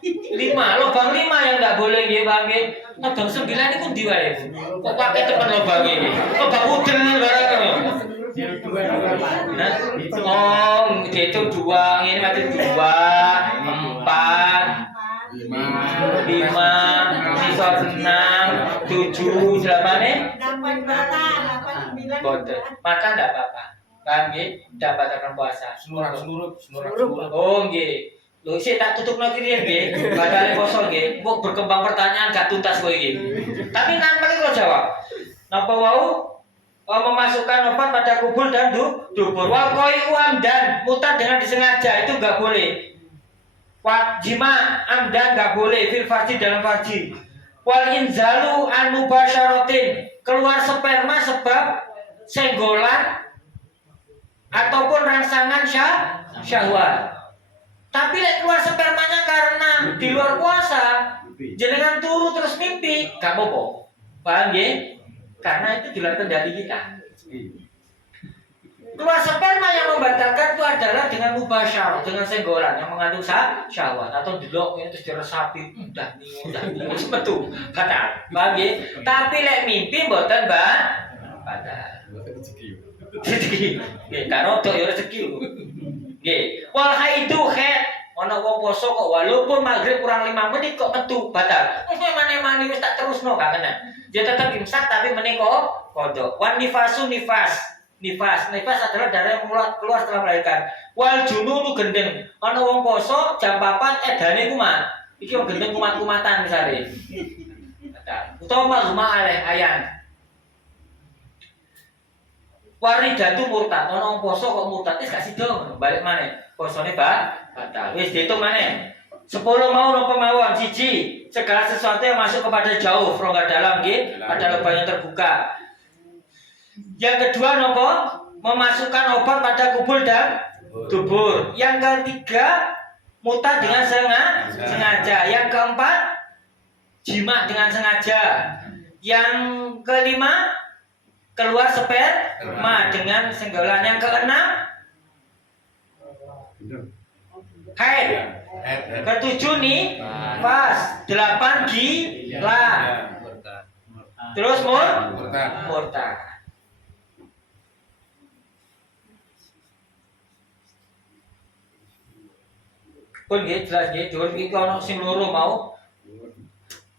5, lubang 5 yang enggak boleh nggih, paham nggih? Lubang 9 iku ndi wae, Bu? Kok pakai temen lubang iki? Lubang udel barang. Nah, oh, dihitung 2, ini mati 2, 4, 5, sisa 6, 7, 8 nih? 8 Boten. Makan enggak apa-apa. Paham nggih? Tidak batalkan puasa. Seluruh. Oh nggih. Lho sik tak tutupno iki riyen nggih. Badale poso nggih. Kok berkembang pertanyaan gak tuntas kowe iki. Tapi nang mriki kok jawab. Napa wau memasukkan obat pada kubur dan dubur. Wal qai'u amdan, mutar dengan disengaja itu enggak boleh. Jima amdan enggak boleh fil farji dalam farji. Wal inzalu an mubasyaratin, keluar sperma sebab senggolan ataupun rangsangan syahwat. Tapi lek keluar spermanya karena di luar puasa, jenengan turu terus mimpi, gak apa-apa. Paham nggih? Karena itu di luar kendali kita. Keluar sperma yang membatalkan itu adalah dengan mubasyarah, dengan senggolan yang mengandung syahwat atau delok terus diresapi, udah nih wis metu. Batal. Paham nggih? Tapi lek mimpi mboten, Mbak. Batal. Rezeki. Nggih, karo tok ya rezeki. Nggih. Wal haidu khair. Ana wong poso kok walaupun maghrib kurang 5 menit kok metu batal. Mane-mane wis tak terusno gak kena. Dia tetap imsak tapi meniko kodok. Wan nifasu nifas. Nifas adalah darah yang keluar setelah melahirkan. Wal jununu gendeng. Ana wong poso jam 4 edane kumat. Iki wong gendeng kumat-kumatan misale. Batal. Utawa rumah aleh ayan. Waridatu murtad, ono poso kok murtad wis gak sida balik maneh. Posone batal. Wis diitung maneh. 10 mau napa mawon? Siji, segala sesuatu yang masuk kepada jauh, rongga dalam nggih, pada lubang yang terbuka. Yang kedua napa? Memasukkan obat pada kubur dan dubur. Yang ketiga, muta dengan sengaja. Yang keempat, jima dengan sengaja. Yang kelima, keluar sperma dengan senggolan. Yang keenam, haid. Ketujuh nih, pas. 8 gila. Terus murtad. Pun nggih jelas nggih, jur iki ana sing loro mau.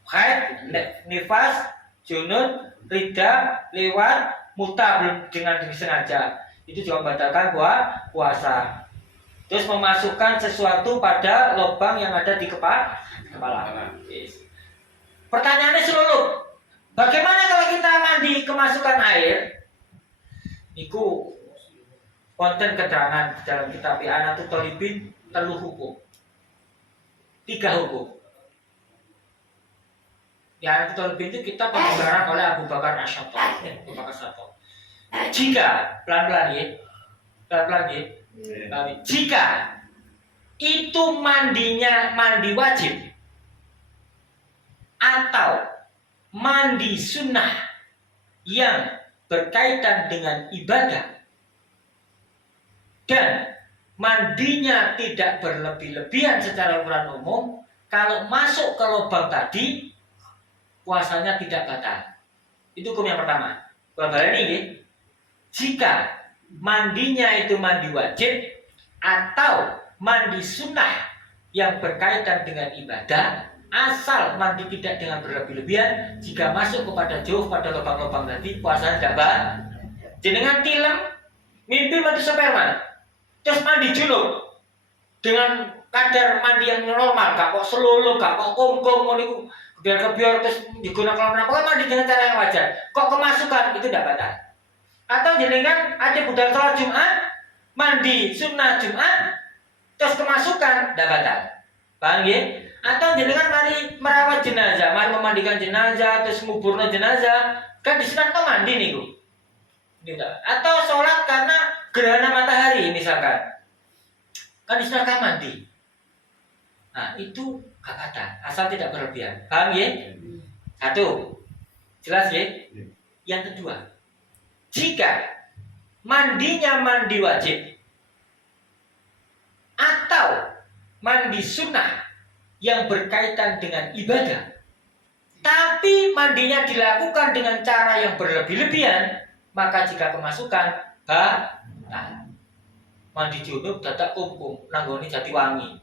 Haid, nifas, junun, rida, lewat, muta belum dengan disengaja. Itu juga membatalkan puasa. Terus memasukkan sesuatu pada lubang yang ada di kepala. Yes. Pertanyaannya seluruh. Bagaimana kalau kita mandi kemasukan air? Iku konten keterangan di dalam kitab Anatul Talibin telu hukum. 3 hukum. Ya, Anatul Talibin itu kita penyebaran oleh Abu Bakar Asy'athari. Jika pelan-pelan ya. Jika itu mandinya mandi wajib atau mandi sunnah yang berkaitan dengan ibadah dan mandinya tidak berlebih-lebihan secara ukuran umum, kalau masuk ke lubang tadi puasanya tidak batal. Itu hukum yang pertama. Kembali ini, jika mandinya itu mandi wajib atau mandi sunnah yang berkaitan dengan ibadah, asal mandi tidak dengan berlebih-lebihan, jika masuk kepada jauh pada lubang-lubang tadi puasa tidak batal. Jenengan tilem mimpi mandi sperma, terus mandi junub dengan kadar mandi yang normal, gak kok seluluh, gak kok kongkong, biar terus digunakan apa, mandi dengan cara yang wajar. Kok kemasukan itu tidak batal. Atau jenengan ada budal sholat Jumat, mandi sunnah Jumat, terus kemasukan, tidak batal. Paham ya? Atau jenengan mari merawat jenazah, mari memandikan jenazah, terus nguburno jenazah, kan disunat kok mandi nih Bu. Atau sholat karena gerhana matahari misalkan, kan disunat mandi. Nah itu gak batal, asal tidak berlebihan. Paham ya? Satu, jelas ya? Yang kedua, jika mandinya mandi wajib atau mandi sunnah yang berkaitan dengan ibadah, tapi mandinya dilakukan dengan cara yang berlebih-lebihan, maka jika kemasukan batal. Mandi junub dadak kumpung nanggone jati wangi.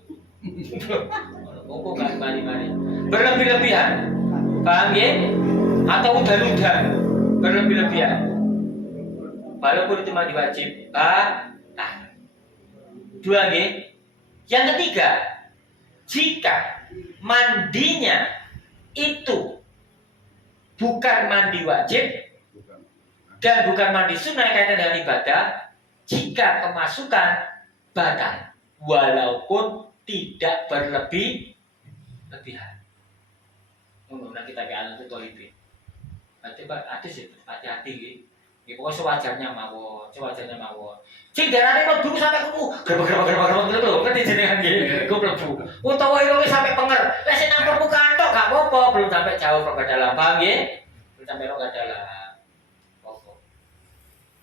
Kumpung gak mari-mari. Berlebih-lebihan. Paham ya? Atau udan-udan berlebih-lebihan. walaupun itu mandi wajib batal. Dua nggih. Yang ketiga, jika mandinya itu bukan mandi wajib dan bukan mandi sunnah yang kaitan dengan ibadah, jika kemasukan batal walaupun tidak berlebihan. Nah kita ke anak itu toilet. Berarti Pak hadis itu hati-hati gitu. Ya, pokoknya sewajarnya mawon. Cing darane mlebu sampai kudu gerba-gerba kan jenengan nggih. Ku mlebu. Utawa irunge sampai penger. Lah sing nang permukaan tok gak apa-apa, belum sampai jauh ke dalam, paham nggih? Belum sampai ke dalam. Apa?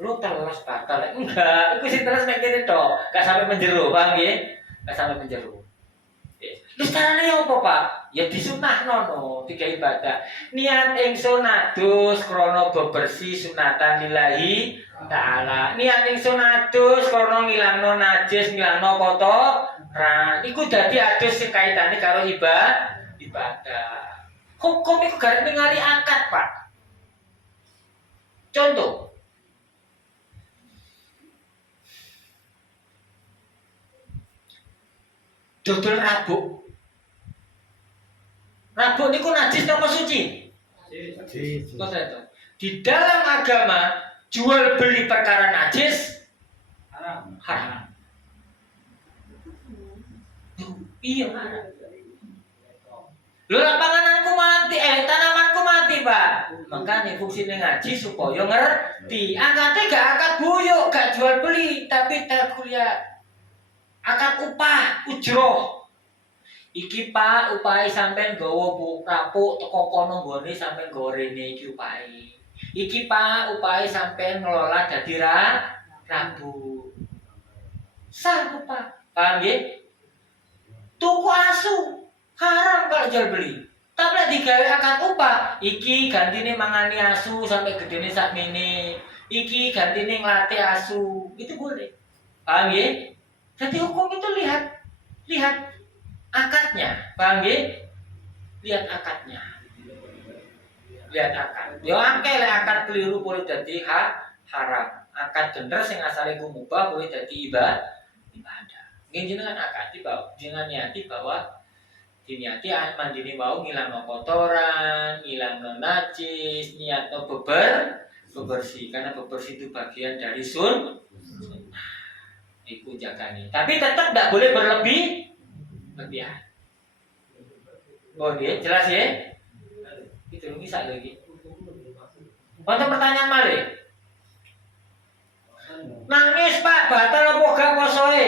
Lu teles batal. Enggak, iku sing teles nek kene tok, gak sampai menjero, paham nggih? Gak sampai menjero. Terus carane apa, Pak? Ya disunahno no, tiga ibadah. Niat ingsun adus krana bebersih sunatan lillahi taala. Niat ingsun adus krana ngilangno najis, ngilangno kotoran. Iku dadi adus sing kaitane karo ibadah. Hukum iku garap ningali akad, Pak. Contoh. Dodol rabuk. Rabuk niku najis napa suci? Di dalam agama jual beli perkara najis haram. Iya haram. Lho pangananku mati, tanamanku mati, Pak. Makanya fungsinya ngaji supaya ngerti. Akadnya gak akad buyuk, gak jual beli, tapi kuliah. Akad upah, ujroh. Iki Pak, upahe sampean nggawa rapuk teko kono nggone sampean nggawa rene iki upahe. Iki Pak, upahe sampean ngelola dadi rabu. Sah Pak. Paham nggih? Tuku asu haram kalau jual beli. Tapi lek digawe akad upah, iki gantine mangani asu sampai gedene sakmene. Iki gantine nglatih asu. Itu boleh. Paham nggih? Jadi hukum itu lihat akadnya, paham nggih? Lihat akadnya. Lihat akad. Yo akeh lek akad keliru boleh dadi haram. Akad bener sing asale ku mubah boleh dadi ibadah. Nggih jenengan akad jenengan niati bahwa diniati mandine wau ngilangno kotoran, ngilangno najis, niatno bebersih karena bebersih itu bagian dari sunnah. Iku jagani. Tapi tetap tidak boleh berlebihan. Oh dia jelas ya? Itu bisa lagi. Untuk pertanyaan malih. Nangis Pak, batal apa gak posoe?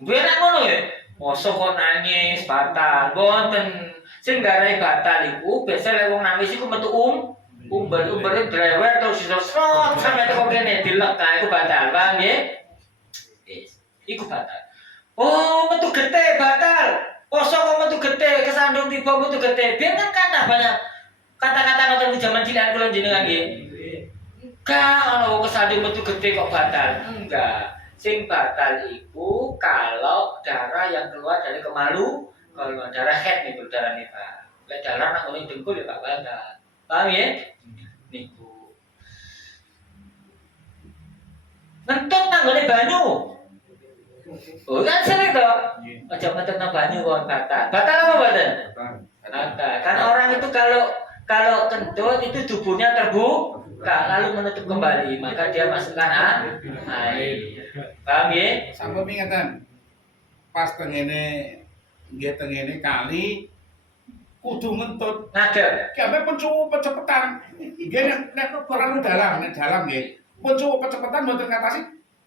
Duwe nek ngono ya. Poso kok nangis batal. Mboten. Sing garae batal iku biasa lek wong nangis iku metu umber drewer terus iso slot sampe teko kene dilek ta iku batal. Paham nggih? Iku batal. Oh, metu gete batal. Poso kok metu gete, kesandung tiba metu gete. Biar kan banyak kata-kata ngoten zaman cilik kula jenengan nggih. Enggak ono kesandung metu gete kok batal. Enggak. Sing batal iku kalau darah yang keluar dari kalau darah head nih darah nih Pak. Lek darah nang ngene dengkul ya Pak batal. Paham ya? Niku. Ngentut nang ngene banyu. Oh kan sering toh. Aja ngentut nang banyu kon batal. Batal apa mboten? Batal. Kan orang itu kalau kentut itu tubuhnya terbuka lalu menutup kembali, maka dia masukkan air. Paham ya? Sampun ingatan. Pas tengene nggih tengene kali kudu ngentut. Ngadeg. Ki pun cukup pecepetan. Nggih nek ora dalam nggih. Pun cukup pecepetan mboten ngatasi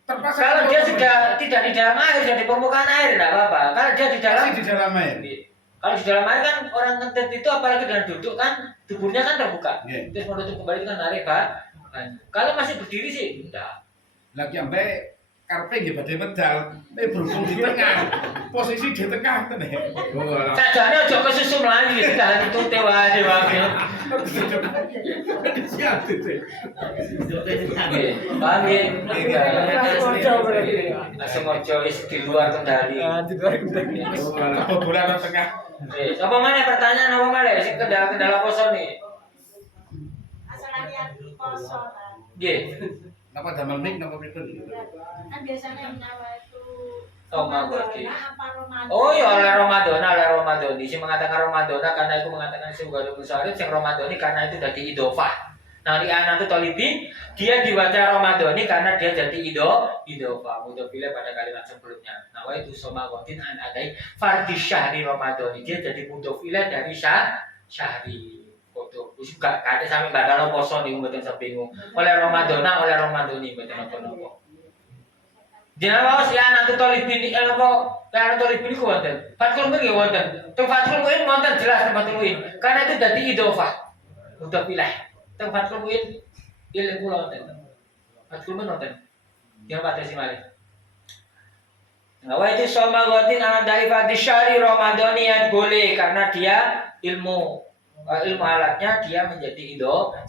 terpaksa. Kalau dia sudah tidak di dalam air, sudah di permukaan air tidak apa-apa. Kalau dia di dalam air. Kalau di dalam air kan orang ngentut itu apalagi dengan duduk kan tubuhnya kan terbuka. Terus menutup kembali itu kan narik Pak. Kalau masih berdiri sih enggak. Lagi sampai karpe nggih badhe medal, berhubung di tengah. Posisi di tengah tenan. Sajane aja kesusu mlayu ditahan tute wae wae. Siap itu. Paham ya? Langsung ojo wis di luar kendali. Di luar kendali. Kebobolan tengah. Apa mana pertanyaan apa mana sing kendala poso nih? Asalnya poso. Nggih. Napa damel mik napa pripun? Kan biasanya yang nyawa itu Ramadan. apa Ramadan? Oh ya oleh Ramadan. Isi mengatakan Ramadan karena itu mengatakan sebuah musarif yang Ramadan karena itu jadi idofah. Nah di anak itu tolibi dia dibaca Ramadan karena dia jadi idofah. Mudofile pada kalimat sebelumnya. Nah itu somagotin an adai fardhi syahri Ramadan dia jadi mudofile dari syahri. Foto. Wis gak kate sampe bakal poso niku mboten bingung. Oleh Ramadan ini mboten napa-napa. Jenengan waos ya anak tolibin apa anak tolibin ku wonten. Fathul Muin nggih wonten. Teng Fathul Muin wonten jelas teng Fathul Muin. Karena itu dadi idhofah. Udah pilih. Teng Fathul Muin ilmu kula wonten. Fathul Muin wonten. Yang pada simali. Nah, wa itu sama gotin anak dari fardhi syahri Ramadhaniyat boleh karena dia ilmu alatnya dia menjadi idhofah.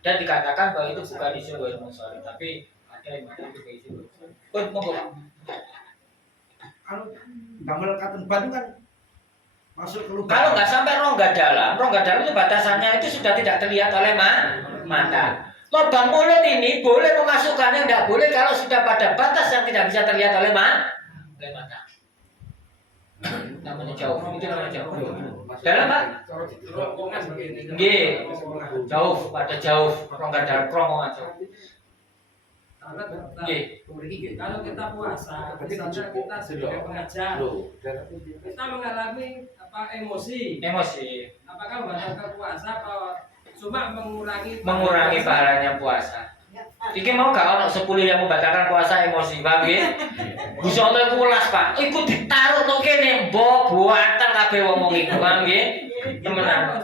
Dan dikatakan bahwa itu bukan isu ilmu sorry, tapi ada yang itu isu. Monggo Pak. Kalau damel katen batu kan masuk ke lubang. Kalau nggak sampai rongga dalam itu batasannya itu sudah tidak terlihat oleh mata. Lubang mulut ini boleh memasukkannya, tidak boleh kalau sudah pada batas yang tidak bisa terlihat oleh mata. Namanya jauh, itu namanya jauh. Dalam Pak? Nggih. Jauh, pada jauh, rongga dalam, rongga jauh. Kalau kita puasa, misalnya kita sebagai pengajar, kita mengalami emosi. Apakah membatalkan puasa atau cuma mengurangi pahalanya puasa? Iki mau gak ono 10 yang membatalkan puasa emosi, paham nggih? Gusti Allah iku welas, Pak. Iku ditaruh nang kene mbok buatan kabeh wong iku, paham nggih? Temenan.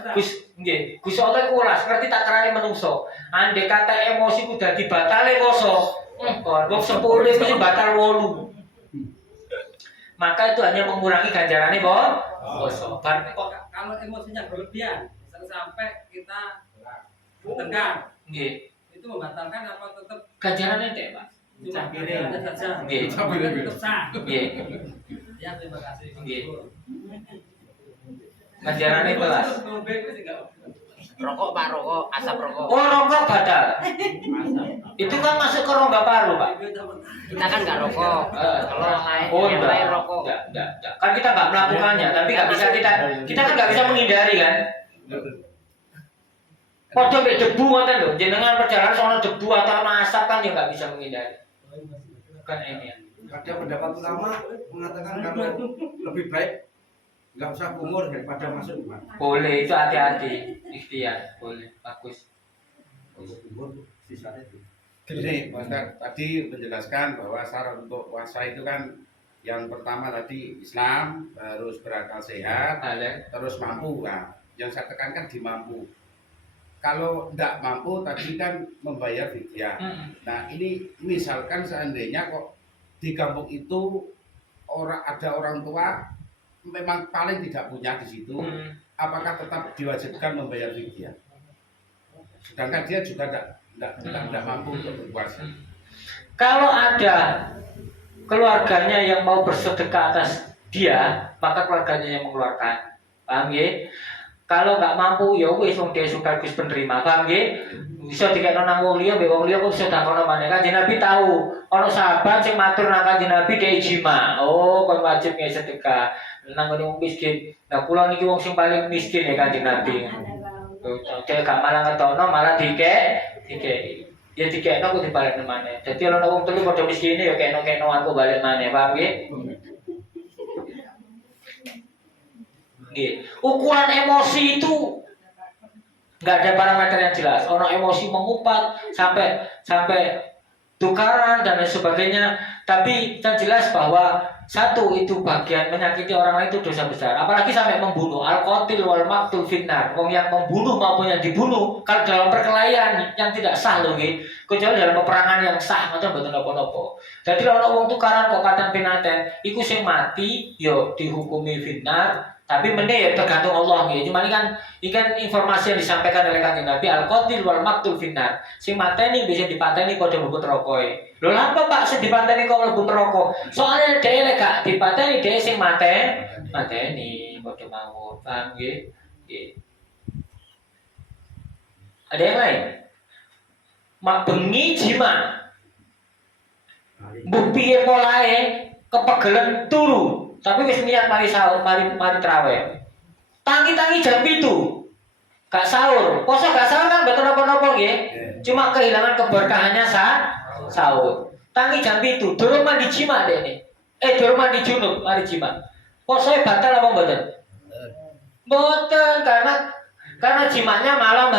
Nggih, Gusti Allah iku welas, ngerti tak kerane menungso. Andai kata emosi ku dadi batale poso, wong 10 mesti batal 8. Maka itu hanya mengurangi ganjarane poso. Kalau emosinya berlebihan, sampai kita bertengkar. Nggih. Itu membatalkan apa tetap Ganjarannya entek, Pak. cuma ganjarannya saja? Nggih. Tetap sah. Nggih. Ya, terima kasih. Nggih. Ganjarannya belas. Rokok Pak, rokok, asap rokok. Oh, rokok batal. Itu kan masuk ke rongga paru, Pak. Kita kan nggak rokok. Kalau yang lain, Oh, yang lain rokok. enggak. Kan kita nggak melakukannya, tapi nggak bisa kita kan nggak bisa menghindari kan. Padha mek debu ngoten lho, jenengan perjalanan sono debu atau ana asap kan ya nggak bisa menghindari. Kan ini. Ada pendapat ulama mengatakan kalau lebih baik nggak usah kumur daripada masuk rumah. Boleh, itu hati-hati. Ikhtiar, boleh. Bagus. Kumur sisanya itu. Gini, Mas Ustaz, tadi menjelaskan bahwa syarat untuk puasa itu kan yang pertama tadi Islam, terus berakal sehat, Boleh. terus mampu. Nah, yang saya tekankan di mampu. Kalau tidak mampu tadi kan membayar fidyah. Nah ini misalkan seandainya kok di kampung itu ada orang tua memang paling tidak punya di situ, apakah tetap diwajibkan membayar fidyah? Sedangkan dia juga tidak mampu untuk berpuasa. Kalau ada keluarganya yang mau bersedekah atas dia, maka keluarganya yang mengeluarkan. Paham ya? Kalau nggak mampu ya wis wong dia suka Gus penerima, paham nggih? Bisa dikekno nang wong liya, mbek wong liya kok sedekah maneh. Kanjeng Nabi tahu, ana sahabat sing matur nang Kanjeng Nabi dhek ijma. Oh, kon wajib nggih sedekah nang wong miskin. Nah, kula niki wong sing paling miskin ya Kanjeng Nabi. Dhek gak malah ngetono, malah dikeki. Ya dikekno kok dibalekno maneh. Dadi ana wong telu padha miskine ya kekno-keknoan kok balik maneh, paham nggih? Ukuran emosi itu nggak ada parameter yang jelas. Orang emosi mengumpat sampai tukaran dan lain sebagainya. Tapi yang jelas bahwa satu itu bagian menyakiti orang lain itu dosa besar. Apalagi sampai membunuh. Al-qatil wal maqtul finnar. Wong yang membunuh maupun yang dibunuh kalau dalam perkelahian yang tidak sah loh, kecuali dalam peperangan yang sah macam betul nopo-nopo. Jadi kalau wong tukaran kok kadang pinaten, iku sing mati yo dihukumi finnar. Tapi ya tergantung Allah gitu. Cuma ini kan informasi yang disampaikan oleh Kanjeng Nabi al-qatil wal maqtul finnar. Sing mateni bisa dipateni padha mlebu neraka. Lho lha apa Pak sing dipateni kok mlebu neraka? Soale dhewe lek gak dipateni dhewe sing mateni padha mawon. Paham nggih? Nggih. Ada yang lain? mak bengi jima. Mbok piye polahe kepegelen turu, tapi wis niat mari sahur, mari traweh. Tangi-tangi jam 7. Gak sahur. Poso gak sahur kan mboten napa-napa nggih. Cuma kehilangan keberkahannya sahur. Tangi jam 7, durung mandi jima dene. Durung mandi junub, mari jima. Posoe batal apa mboten? Mboten, karena jimanya malam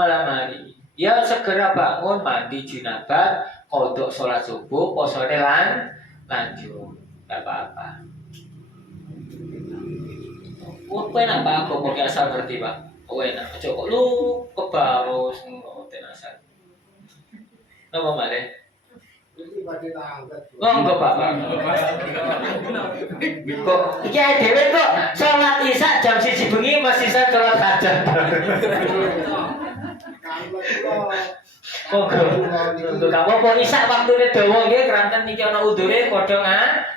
hari. Ya segera bangun, mandi junabah, kodok sholat subuh, posone lanjut. Gak apa-apa. Enak Pak, aku mau asal ngerti Pak. Enak, aja kok lu kebaros ngoten asal. Napa malih? Oh enggak Pak. Kok iki dhewe kok salat isya jam 1 bengi masih saya salat hajat. Oh, untuk kamu mau isya waktune dawa nggih keranten niki ana udure padha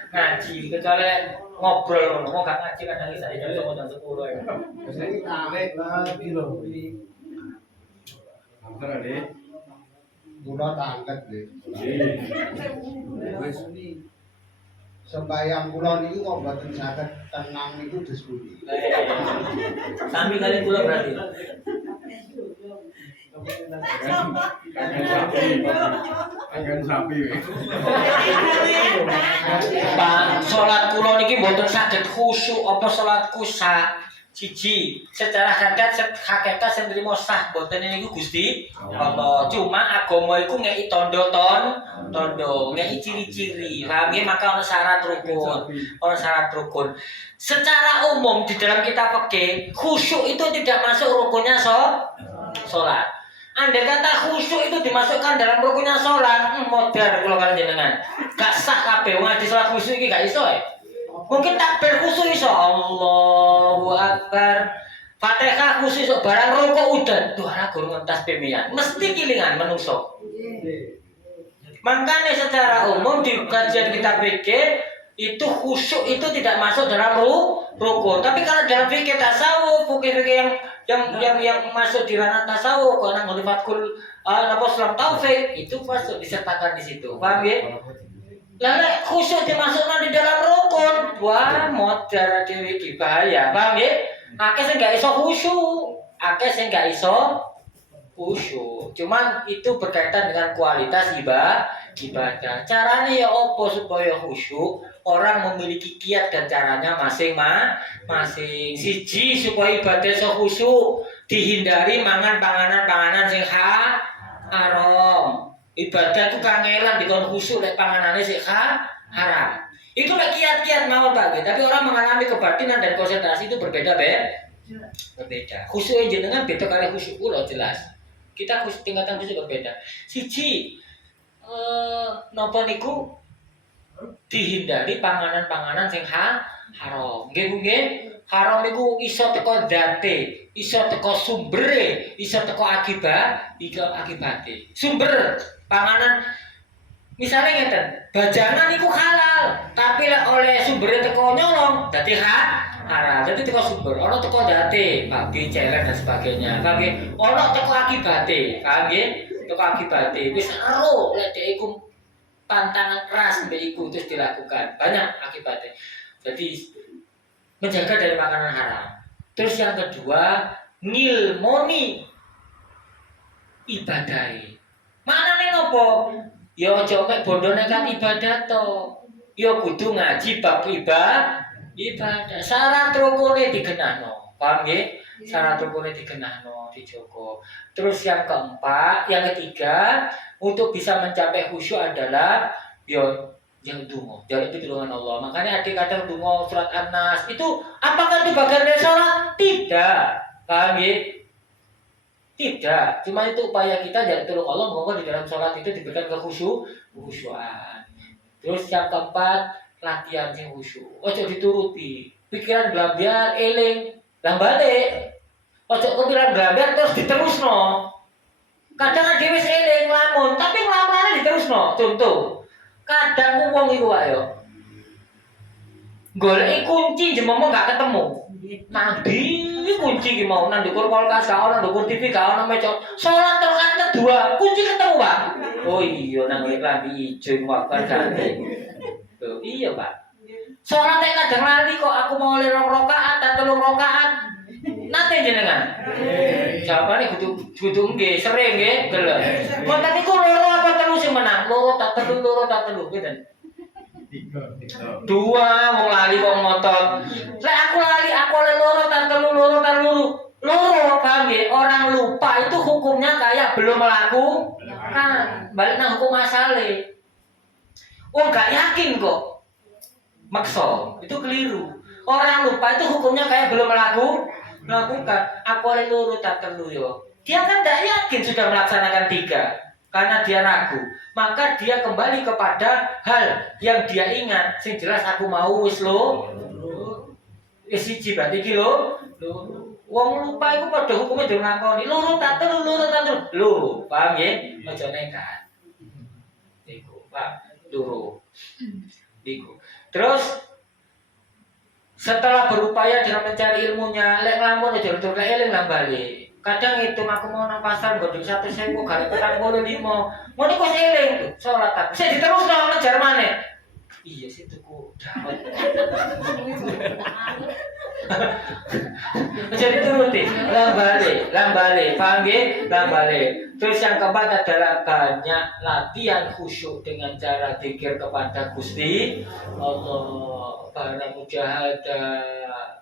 ngaji kecuali ngobrol ngono gak ngaji kadang isya jam 10 ya. Ini tarik lagi loh. Antara deh. Kula tangket nggih. Sembayang kula niki kok mboten saged tenang niku diskusi. Sami kali kula berarti. Akan sapi. Pak, salat kula niki mboten saged khusyuk apa salatku siji. Secara hakikat sing nrimo sah mboten niku Gusti Allah. Cuma agama iku ngeki tondo, ngeki ciri-ciri. Paham nggih? Maka ana syarat rukun. Secara umum di dalam kitab fikih, khusyuk itu tidak masuk rukunnya salat. Andai kata khusyuk itu dimasukkan dalam rukunnya sholat, modern kalau kalian jenengan. Gak sah kabeh wong di sholat khusyuk iki gak iso ya. Mungkin takbir khusyuk iso, Allahu Akbar. Fatihah khusyuk iso, barang rukuk udan. Duh ana guru ngentas pemian. Mesti kilingan menungso. Makanya secara umum di kajian kitab fikih itu khusyuk itu tidak masuk dalam rukun. Tapi kalau dalam fikih tasawuf, fikih yang masuk di ranah tasawuf, karena ngelifatkul Islam taufik itu masuk disertakan di situ. Paham ya? Lalu khusyuk dimasukkan di dalam rukun. Wah, modern dewi bahaya. Paham ya? Akeh sing gak iso khusyuk. Cuman itu berkaitan dengan kualitas ibadah. Caranya ya opo supaya khusyuk? Orang memiliki kiat dan caranya masing-masing. Siji supaya ibadah iso khusyuk, dihindari mangan panganan sing haram. Ibadah itu kangelan dikon khusyuk lek panganane sing haram. Itu lek kiat-kiat mawon Pak. Tapi orang mengalami kebatinan dan konsentrasi itu berbeda. Khusyuk jenengan beda kali khusyuk kula jelas. Kita tingkatan khusyuk berbeda. Siji napa niku dihindari panganan sing haram. Nggih. Haram niku iso teko date, iso teko sumbere, iso teko akibate. Sumber panganan misalnya ngeten, bajangan niku halal, tapi oleh sumbere teko nyolong dadi haram. Dadi teko sumber, ana teko date, babi, celeng dan sebagainya. Paham nggih? Ana teko akibate, paham nggih? Teko akibate wis ero lek dhek iku pantangan keras mbek iku terus dilakukan. Banyak akibatnya. Jadi menjaga dari makanan haram. Terus yang kedua, ngilmoni ibadahe. Manane nopo? Ya aja mek bondo nekat ibadah to. Ya kudu ngaji bab ibadah. Syarat rukune digenahno. Paham nggih? Syarat rukune digenahno, dijogo. Terus yang keempat, yang ketiga, untuk bisa mencapai khusyuk adalah yang dungo, jaluk pitulungan Allah. Makanya adik kadang dungo surat An-Nas itu apakah itu bagian dari sholat? Tidak, paham ya? Tidak, cuma itu upaya kita jaluk pitulung Allah. Moga di dalam sholat itu diberikan kekhusyuan. Terus yang keempat, latihan sing khusyuk. Ojo dituruti, pikiran blambiar, eling, balik. Ojo kepikiran blambiar terus diterusno. Kadang dhewe eling lamun, tapi nglamunane diterusno. Contoh, kadang wong iku wae yo. Goleki kunci jememo gak ketemu. Nabi kunci ki mau nang ndukur kulkas gak ono, ndukur TV gak ono meja. Salat rakaat kedua, kunci ketemu, Pak. Oh iya nang klambi ijo wae ganti. Loh, iya, Pak. Salat kadang lali kok aku mau oleh 2 rakaat atau 3 rakaat. Nate jenengan? Jawabane kudu nggih, sering nggih, gelem. Wonten niku loro apa telu sing menang? Loro tak telu, pinten? 2 wong lali kok ngotot. Lek aku lali, aku oleh loro tak telu. Loro, paham nggih? Orang lupa itu hukumnya kayak belum melakukan. Balik nang hukum asale. Wong gak yakin kok. Makso, itu keliru. Orang lupa itu hukumnya kayak belum melakukan. Aku oleh loro tak telu yo. Dia kan tidak yakin sudah melaksanakan 3 karena dia ragu. Maka dia kembali kepada hal yang dia ingat. Sing jelas aku mau wis lo. Wis siji berarti iki lho. Wong lupa iku padha hukume dhewe ngakoni. Loro tak telu. Lho, paham nggih? Aja nekat. Iku, Pak, loro. Iku. Terus setelah berupaya dalam mencari ilmunya, lek nglamun aja tur lek eling nang bali. Kadang ngitung aku mau nang pasar godhong 100.000 gale 45. Ngono iku eling salat aku. Sik diterusno ngejar maneh. Iya sih tuku dawet. Jadi turuti, lambale, paham nggih? Lambale. Terus yang keempat adalah banyak latihan khusyuk dengan cara zikir kepada Gusti Allah. Barang mujahadah,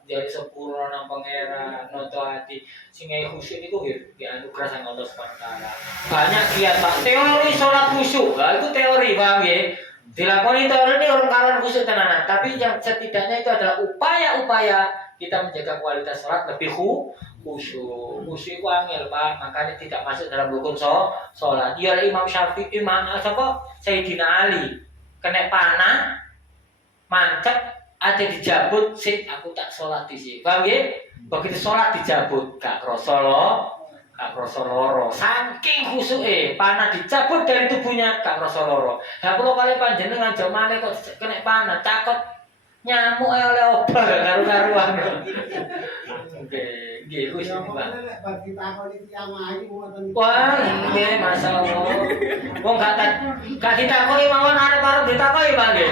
jadi sempurna nang pangeran, noto hati. Sing khusyuk niku nggih anugerah sang Allah SWT. Banyak kiat Pak, teori salat khusyuk. Lah itu teori, paham nggih? Dilakoni teori ini orang karuan khusyuk tenanan, tapi yang setidaknya itu adalah upaya-upaya kita menjaga kualitas sholat lebih khusyuk. Khusyuk itu angel, Pak, makanya tidak masuk dalam rukun sholat. Dia Imam Syafi'i, Sayyidina Ali kena panah, mancep, ada dijabut, sih aku tak sholat di sini. Paham ya? Begitu sholat dijabut, gak kroso loro. Saking khusyuke, panah dicabut dari tubuhnya, gak kroso loro. Lah kula kali panjenengan jamane kok kena panah, cakot nyamuk oleh obat karu-karuan. Nggih, khusyuk, Pak. Bagi takon iki amahi ngoten. Wah, nggih, masyaallah. Wong gak ditakoki mawon arep arep ditakoki, Pak nggih.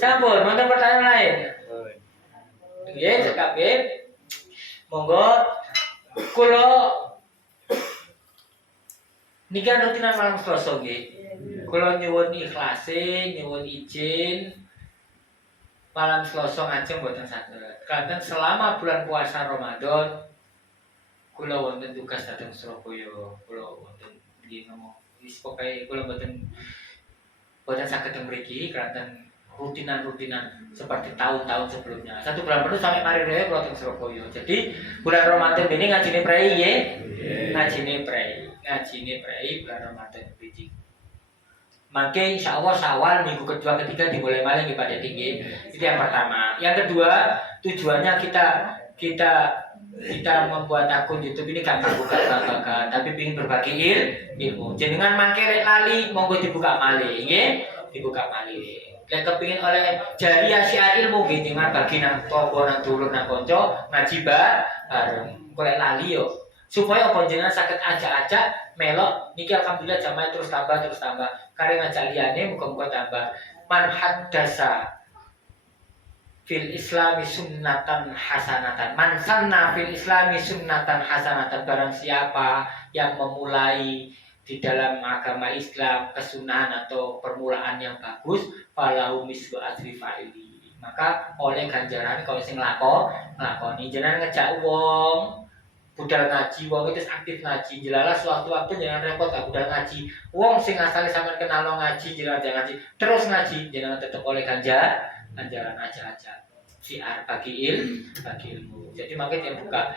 Sampun, monggo pertanyaan lain. Nggih, cekap nggih. Monggo kula niki rutinan malam Selasa nggih. Kula nyuwun ikhlase, nyuwun izin malam Selasa ngajeng mboten saged. Kanten selama bulan puasa Ramadan kula wonten tugas dhateng Surabaya. Kula wonten nggih ngomong wis pokoke kula mboten saged teng mriki kanten rutinan seperti tahun-tahun sebelumnya. 1 bulan penuh sampai mari raya kula teng Surabaya. Jadi bulan Ramadan ini ngajine prei nggih. Ngajine prei bulan Ramadan iki. Maka insya Allah Syawal minggu kedua ketiga dimulai malam ibadah tinggi. Itu yang pertama. Yang kedua tujuannya kita membuat akun YouTube ini gak buka tapi ingin berbagi ilmu. Jenengan mangke lali monggo dibuka malih nggih. Dibuka malih. Lek kepingin oleh jariah syiar ilmu nggih jenengan bagi nang tangga nang dulur nang kanca ngaji bareng. Golek lali yo. Supaya apa jenengan saged ajak-ajak melok niki alhamdulillah jamaah terus tambah. Kare ngajak liyane muga-muga tambah. Man haddasa fil islami sunnatan hasanatan. Man sanna fil islami sunnatan hasanatan. Barang siapa yang memulai di dalam agama Islam kesunahan atau permulaan yang bagus, falahu mislu ajri fa'ili. Maka oleh ganjaran kalau sing nglakoni jenengan ngejak wong budal ngaji, wong itu aktif ngaji, jelalah sewaktu-waktu jangan repot gak budal ngaji. Wong sing asale sampean kenal ngaji, jangan ngaji, terus ngaji, jangan tetep oleh ganjaran aja. Syiar bagi ilmu. Jadi makanya yang buka.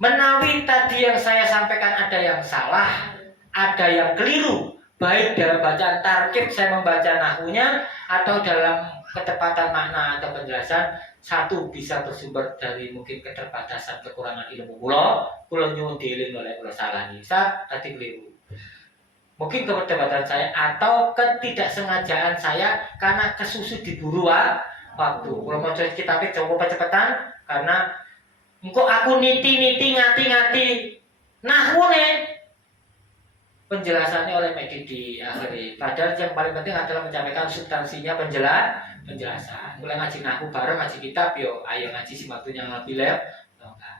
Menawi tadi yang saya sampaikan ada yang salah, ada yang keliru, baik dalam bacaan tarkib saya membaca nahwunya atau dalam ketepatan makna atau penjelasan. Satu bisa bersumber dari mungkin keterbatasan kekurangan ilmu kula nyuwun dieling oleh kula salah nisa tadi keliru. Mungkin keterlibatan saya atau ketidaksengajaan saya karena kesusu diburu waktu. Kalau mau kitabnya coba cepetan karena engkau aku niti ngati nahune penjelasannya oleh Meki di akhir. Padahal yang paling penting adalah menyampaikan substansinya penjelasan. Mulai ngaji nahu bareng ngaji kitab yo, ayo ngaji si waktunya lebih lep.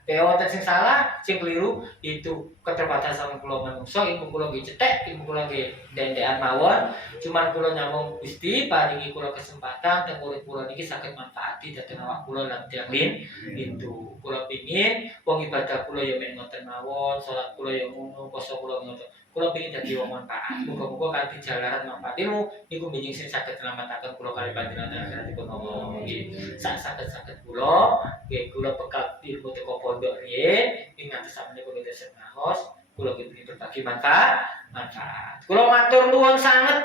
Wonten sing salah, sing keliru itu keterbatasan kula manungsa, ilmu kula nggih cetek, ilmu kula nggih dendekan mawon. Cuman kula nyambung Gusti paringi kula kesempatan teng urip kula niki saged manfaati dhateng awak kula lan tiyang lin. Itu kula pingin wong ibadah kula ya mek ngoten mawon, salat kula ya ngono, poso kula ngoten. Kula pingin dadi wong manfaat. Muga-muga kanthi jalaran manfaat ilmu niku benjing sing saged nylametaken kula kali panjenengan akhiratipun Allah nggih. Sak-saged kula nggih kula bekal ilmu teko pondok riyen ing ngantos sakmenika kita setahos kula kepengin berbagi manfaat. Kula matur nuwun sangat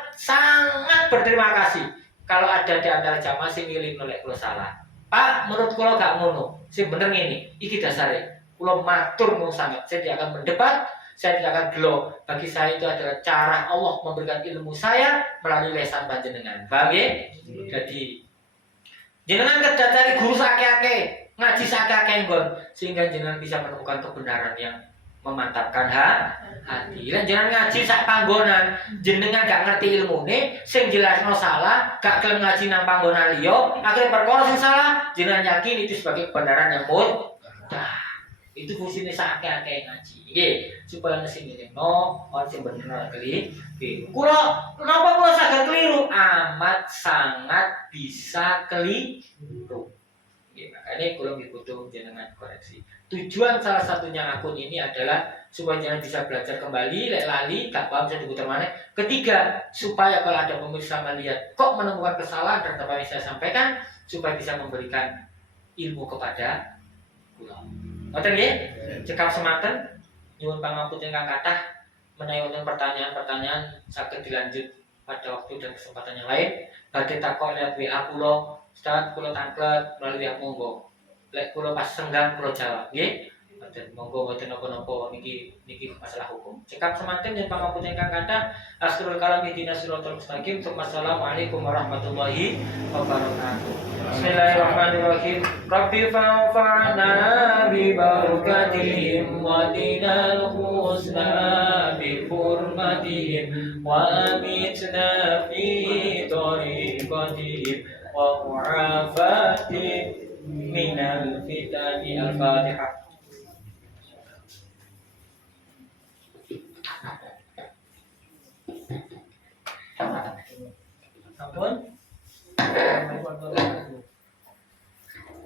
berterima kasih kalau ada di antara jamaah sing ngiling nolak kula salah. Pak, menurut kula gak ngono. Sing bener ngene, iki dasare. Kula matur nuwun sangat. Saya tidak akan mendebat, saya tidak akan gelo. Bagi saya itu adalah cara Allah memberikan ilmu saya melalui lesan panjenengan. Paham ya? Jadi jenengan kerja cari guru sakake, ngaji sakake nggon sehingga jenengan bisa menemukan kebenaran yang memantapkan hati. Lan jenengan ngaji sak panggonan, jenengan gak ngerti ilmune, sing jelasno salah, gak gelem ngaji nang panggonan liya, akhirnya perkara sing salah, jenengan yakin itu sebagai kebenaran yang mutlak. Itu fungsinya sakake ngaji. Nggih, supaya nasi ngelingno on sing bener keliru. Kenapa kula saged keliru? Amat sangat bisa keliru. Makanya kalau butuh jenengan koreksi. Tujuan salah satunya akun ini adalah supaya jangan bisa belajar kembali, lali, gak paham bisa diputar mana. Ketiga, supaya kalau ada pemirsa melihat kok menemukan kesalahan dan apa yang saya sampaikan, supaya bisa memberikan ilmu kepada kula. Ngoten nggih? Cekap semanten nyuwun pangapunten ingkang kathah menawi wonten pertanyaan-pertanyaan saged dilanjut pada waktu dan kesempatan yang lain. Badhe takok lewat WA kula, Ustaz kula tanglet melalui WA monggo. Lek kula pas senggang kula jawab, nggih. Mboten monggo mboten napa-napa niki masalah hukum. Cekap semanten yen pangapunten ingkang kathah. Asrul kalam ihdinas siratal mustaqim. Wassalamualaikum warahmatullahi wabarakatuh. Bismillahirrahmanirrahim. Rabbi fa'fa'na bi barakatihim wa dinal husna bi hurmatihim wa amitna fi tariqatihim wa mu'afatihim minal fitani al-Fatihah.